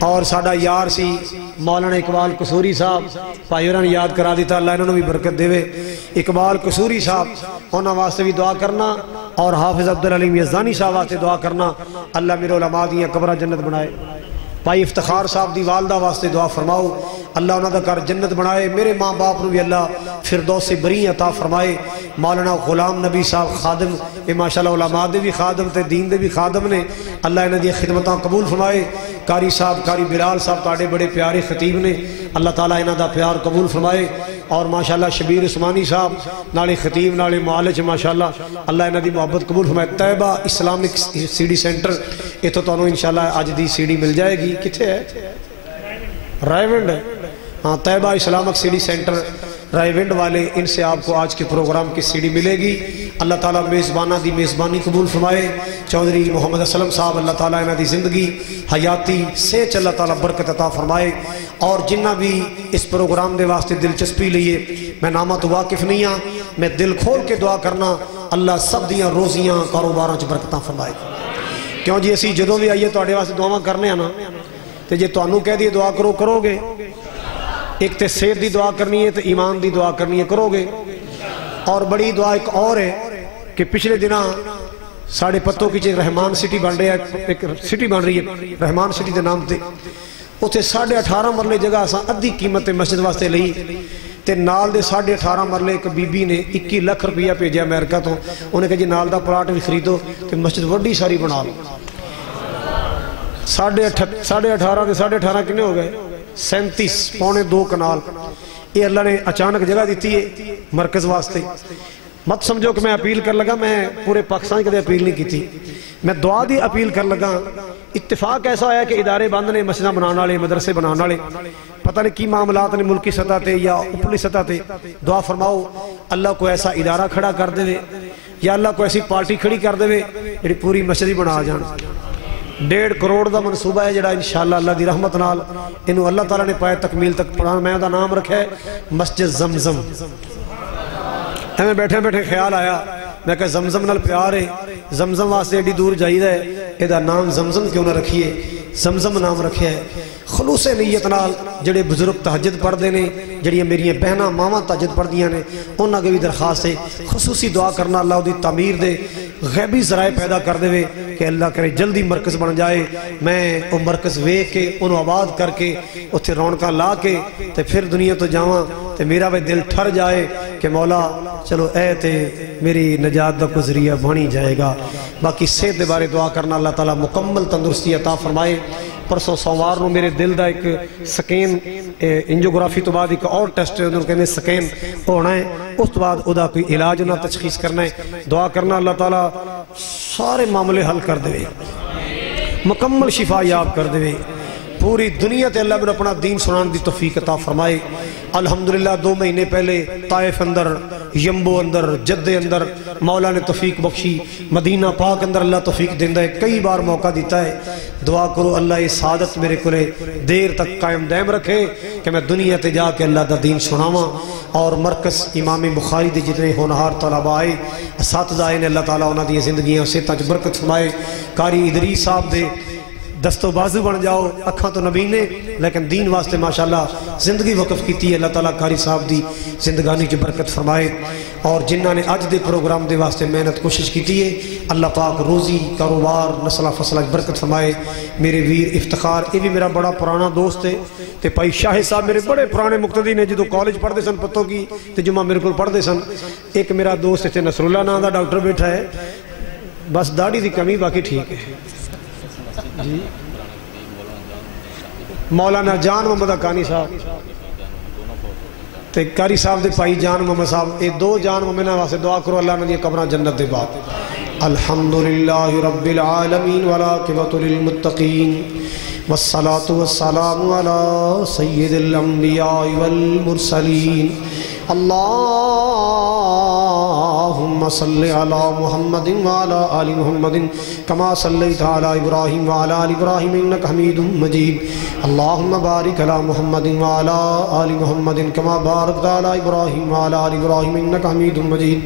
اور ساڑھا یار سی مولانا اقبال قصوری صاحب پائیوران یاد کرا دیتا اللہ انہوں نے بھی برکت دے اقبال قصوری صاحب انہوں واسطے بھی دعا کرنا اور حافظ عبدالعلیم یزدانی صاحب واسطے دعا کرنا اللہ میرے علماء دیاں قبرہ جنت بنائے پائی افتخار صاحب دی والدہ واسطے دعا فرماؤ اللہ انہوں دا گھر جنت بنائے، میرے ماں باپ نو بھی اللہ فردوس بری عطا فرمائے۔ مولانا غلام نبی صاحب خادم، یہ ماشاءاللہ علماء دے بھی خادم تے دین دے بھی خادم نے، اللہ انہوں دی خدمتاں قبول فرمائے۔ قاری صاحب، قاری بلال صاحب تاڑے بڑے پیارے خطیب نے، اللہ تعالیٰ انہوں دا پیار قبول فرمائے۔ اور ماشاءاللہ شبیر عثمانی صاحب نالے خطیب نالے معالج، ماشاءاللہ اللہ انہوں دی محبت قبول فرمائے۔ طیبہ اسلامک سی ڈی سینٹر، یہ تو انہوں انشاءاللہ آج دی سی ڈی مل جائے گی، کتھے ہے؟ رائے ونڈ ہے، ہاں طیبہ اسلامک سی ڈی سینٹر رائے ونڈ والے، ان سے آپ کو آج کے پروگرام کی سی ڈی ملے گی۔ اللہ تعالیٰ میزبانہ دی میزبانی قبول فرمائے۔ چودھری محمد اسلم صاحب، اللہ تعالیٰ انہوں دی زندگی حیاتی سے اللہ تعالیٰ برکت عطا فرمائے۔ اور جنہ بھی اس پروگرام دے واسطے دلچسپی لیے، میں نامہ تو واقف نہیں ہاں، میں دل کھول کے دعا کرنا اللہ سب دیاں روزیاں کاروباراں چ برکتاں فرمائے۔ کیوں جی اسی جدوں بھی آئیے تواڈے واسطے دعاواں کرنے نا، تے جے تانوں کہہ دیے دعا کرو، کرو گے؟ ایک تے صحت دی دعا کرنی ہے، تے ایمان دی دعا کرنی ہے، کرو گے؟ اور بڑی دعا ایک اور ہے کہ پچھلے دنوں ساڑھے پتوں کی رحمان سٹی بن رہی ہے، ایک سٹی بن رہی ہے رحمان سٹی دے نام تے، اتنے 18.5 مرلے جگہ اساں ادھی قیمت مسجد واسطے لئی، تے نال دے 18.5 مرلے ایک بی بی نے 21 لاکھ روپیہ بھیجیا امریکہ تو، انہیں کہا جی نال دا پلاٹ بھی خریدو تے مسجد وڈی ساری بنا لو۔ 18.5 تے 18.5 کنے ہو گئے؟ 37 پونے 2 کنال۔ یہ اللہ نے اچانک جگہ دیتی ہے مرکز واسطے۔ مت سمجھو کہ میں اپیل کر لگا، میں پورے پاکستان کے دے اپیل نہیں کی تھی، میں دعا دی اپیل کر لگا۔ اتفاق ایسا ہے کہ ادارے بند نے، مسجداں بنانے والے، مدرسے بنانے والے، پتہ نہیں کی معاملات نے ملکی سطح تے یا اوپرلی سطح تے، دعا فرماؤ اللہ کو ایسا ادارہ کھڑا کر دے یا اللہ کو ایسی پارٹی کھڑی کر دے جڑی پوری مسجد ہی بنا جان۔ 1.5 کروڑ دا منصوبہ ہے جڑا انشاءاللہ اللہ دی رحمت نال انہوں اللہ تعالیٰ نے پائے تکمیل تک پڑھا۔ میں دا نام رکھا ہے مسجد زمزم۔ ہمیں بیٹھے بیٹھے خیال آیا، میں کہا زمزم نال پیار ہے، زمزم واسطے ایڈی دور جائید ہے، یہ دا نام زمزم کیوں نہ رکھیے؟ زمزم نام رکھیا ہے خلوص نیت نال۔ جڑے بزرگ تہجد پڑھ دے نے، جڑیاں میری بہناں ماواں تہجد پڑھ دیاں نے، انہاں کے بھی درخواست ہے خصوصی دعا کرنا اللہ دی تعمیر دے غیبی ذرائع پیدا کر دے کہ اللہ کرے جلدی مرکز بن جائے، میں وہ مرکز ویکھ کے انہوں آباد کر کے اتھے رونقاں لا کے تے پھر دنیا تو جاواں تے میرا بھی دل ٹھر جائے کہ مولا چلو اے تے میری نجات دا کو ذریعہ بنی جائے گا۔ باقی صحت دے بارے دعا کرنا اللہ تعالیٰ مکمل تندرستی عطا فرمائے۔ پرسوں سوموار نو میرے دل دا ایک سکین انجیوگرافی تو بعد ایک اور ٹیسٹ ہے، انہوں کہنے سکین ہونا ہے، اس تو بعد ادا کوئی علاج نہ تشخیص کرنا ہے۔ دعا کرنا اللہ تعالیٰ سارے معاملے حل کر دے، مکمل شفا یاب کر دے، پوری دنیا تے اللہ میں اپنا دین سنان دی توفیق عطا فرمائے۔ الحمدللہ 2 مہینے پہلے طائف اندر، یمبو اندر، جدے اندر مولا نے توفیق بخشی، مدینہ پاک اندر اللہ توفیق دیندہ ہے، کئی بار موقع دیتا ہے۔ دعا کرو اللہ یہ سعادت میرے کلے دیر تک قائم دائم رکھے کہ میں دنیا تے جا کے اللہ دا دین سناواں۔ اور مرکز امام بخاری دے جتنے ہونہار طلبہ آئے، اساتذہ آئے نے، اللہ تعالیٰ انہاں دی زندگیاں سے تاج برکت فرمائے۔ قاری ادریس صاحب دے دستو بازو بن جاؤ، اکھاں تو نبی نے لیکن دین واسطے ماشاءاللہ زندگی وقف کیتی ہے، اللہ تعالیٰ قاری صاحب دی زندگانی جو برکت فرمائے۔ اور جنہاں نے اج دے پروگرام دے واسطے محنت کوشش کیتی ہے، اللہ پاک روزی کاروبار نسلہ فصلہ برکت فرمائے۔ میرے ویر افتخار، یہ بھی میرا بڑا پرانا دوست ہے، تے پائی شاہ صاحب میرے بڑے پرانے مقتدی نے، جدو کالج پڑھ دے سن پتوں کی تے جمعہ میرے کو پڑھ دے سن۔ ایک میرا دوست ہے نصر اللہ نام دا ڈاکٹر بیٹھا ہے، بس داڑھی دی کمی باقی ٹھیک ہے جی۔ مولانا جان محمد اکانی صاحب تے قاری صاحب دے پائی جان محمد صاحب، یہ 2 جان محمد واسے دعا کرو اللہ نے قبرہ جنت دے بات۔ الحمدللہ رب العالمین والعاقبۃ للمتقین والصلاة والسلام علی سید الانبیاء والمرسلین۔ اللہم صلی علی محمد وعلی آل محمد کما صلیت علی ابراہیم وعلی آل ابراہیم انکا حمید مجید۔ اللہم بارک علی محمد وعلی آل محمد کما بارکت علی ابراہیم وعلی آل ابراہیم انکا حمید مجید۔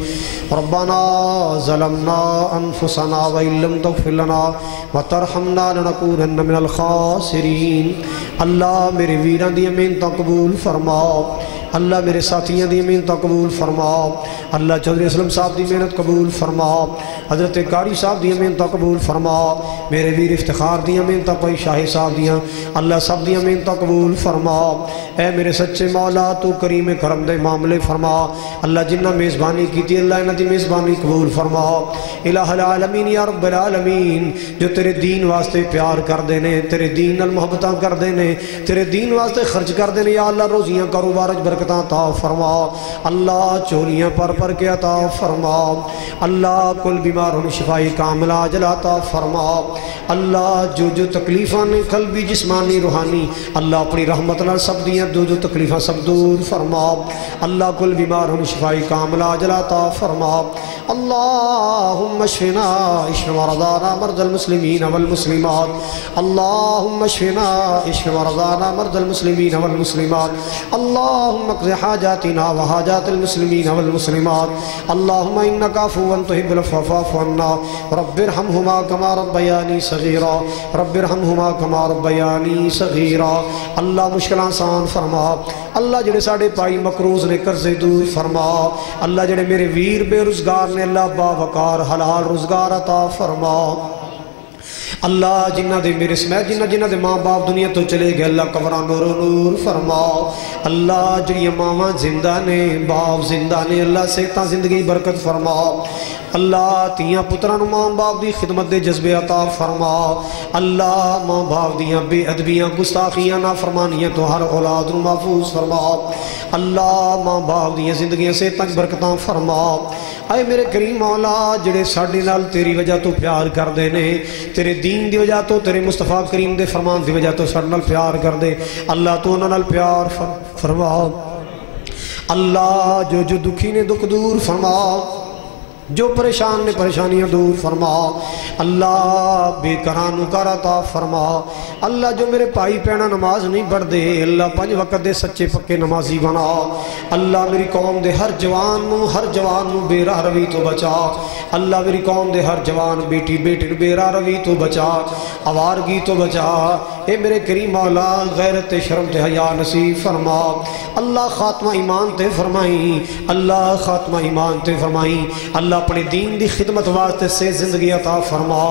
ربنا ظلمنا انفسنا وإن لم تغفر لنا وترحمنا لنکونن من الخاسرین۔ اللہ میرے ویران دی محنتاں قبول فرما، اللہ میرے ساتھیاں دی محنت قبول فرما، اللہ چودھری اسلم صاحب دی محنت قبول فرما، حضرت قاری صاحب دی محنت قبول فرما، میرے ویر افتخار دی محنت کوئی شاہ صاحب دی اللہ سب دی محنت قبول فرما۔ اے میرے سچے مولا تو کریم کرم دے معاملے فرما، اللہ جنہ میزبانی کی تھی اللہ انہ دی میزبانی قبول فرما۔ الہ العالمین یا رب العالمین، جو تیرے دین واسطے پیار کر دینے، تیرے دین نال محبتاں کر دینے، تیرے دین واسطے خرچ کر دینے، یا اللہ روزیاں کاروبار برکتاں عطا فرما، اللہ چوریاں پر کے عطا فرما، اللہ کل بیماروں شفائی کاملہ عاجلہ عطا فرما، اللہ جو تکلیفاں نے قلبی جسمانی روحانی، اللہ اپنی رحمت نال سب دیاں جو تکلیفاں سب دور فرما، اللہ کل بیماروں شفائی کاملہ عاجلہ عطا فرما، اللہم اشفنا اشف مرضانا مرض المسلمین والمسلمات، اللہم اشفنا اشف مرضانا مرض المسلمین والمسلمات، اللہم اقض حاجاتنا وحاجات المسلمین والمسلمات، اللہم انکا عفو تحب العفو فاعف عنا، رب ارحمہما کما ربیانی صغیرا، رب ارحمہما کما ربیانی صغیرا، اللہ مشکل آسان فرما، اللہ جڑے ساڑے پائی مقروض نے قرضے دور فرما، اللہ جڑے میرے ویر بے روزگار نے اللہ باوقار حلال روزگار عطا فرما، اللہ جنہ دے میرے سمیت جنہ دے ماں باپ دنیا تو چلے گئے اللہ قبران نور و نور فرما، اللہ جڑی ماں زندہ نے باپ زندہ نے اللہ صحتاں زندگی برکت فرما، اللہ تیاں پتران ماں باپ دی خدمت دے جذبے عطا فرما، اللہ ماں باپ دیاں بے ادبیاں گستاخیاں نافرمانیاں تو ہر اولاد نو محفوظ فرما، اللہ ماں باپ دیاں زندگیاں سے تک برکتاں فرما، اے میرے کریم مولا جڑے ساڑے نال تیری وجہ تو پیار کر دے نے، تیرے دین دی وجہ تو تیرے مصطفیٰ کریم دے فرمان دی وجہ تو ساڑے نال پیار کر دے، اللہ تو انہاں نال پیار فرما، اللہ جو دکھی نے دکھ دور فرما، جو پریشان نے پریشانیاں دور فرما، اللہ بے کرانو کر عطا فرما، اللہ جو میرے پائی پینا نماز نہیں پڑھ دے اللہ 5 وقت دے سچے پکے نمازی بنا، اللہ میری قوم دے ہر جوان نو بے راہ روی تو بچا، اللہ میری قوم دے ہر جوان بیٹی نو بے راہ روی تو بچا، آوارگی تو بچا، اے میرے کریم مولا غیرت شرم تے حیا نصیب فرما، اللہ خاتمہ ایمان تے فرمائی، اللہ خاتمہ ایمان تے فرمائی، اللہ اپنے دین دی خدمت واسطے سے زندگی عطا فرما،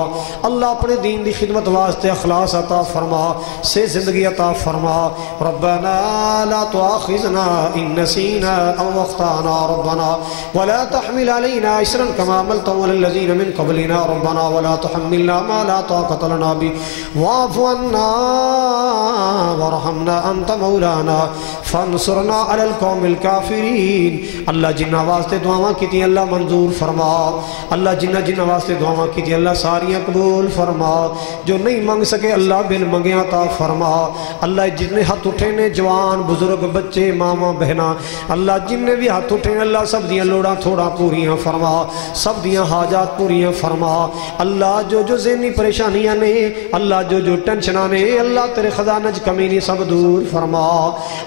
اللہ اپنے دین دی خدمت واسطے اخلاص عطا فرما، سے زندگی عطا فرما، ربنا لا تؤاخذنا ان نسینا او اخطانا ربنا ولا تحمل علينا اسرا كما حملته على الذين من قبلنا ربنا ولا تحملنا ما لا طاقة لنا به واعف عنا وارحمنا انت مولانا فانصرنا على القوم الكافرين، اللہ جنہ واسطے دعاواں کیتی اللہ منظور فرما، اللہ جنہ واسطے دعاواں کیتی اللہ ساریاں قبول فرما، جو نہیں منگ سکے اللہ بن منگے عطا فرما، اللہ جتنے ہاتھ اٹھے نے جوان بزرگ بچے ماما بہنا، اللہ جن نے بھی ہاتھ اٹھے نے اللہ سب دیاں لوڑاں تھوڑا پوریاں فرما، سب دیاں حاجات پوریاں فرما، اللہ جو ذہنی پریشانیاں نے اللہ جو ٹینشناں نے اللہ تیرے خزانج کمی نہیں سب دور فرما،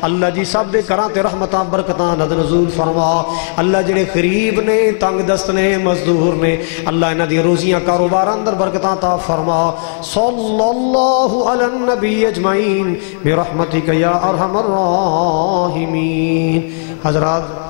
اللہ جی سب دے کراں تے رحمتاں برکتاں نزول فرما، اللہ جڑے غریب نے تنگ دست نے مزدور نے اللہ انہاں دی روزیاں کاروبار اندر برکتاں عطا فرما، صلی اللہ علی النبی اجمعین برحمتک یا ارحم الراحمین۔ حضرات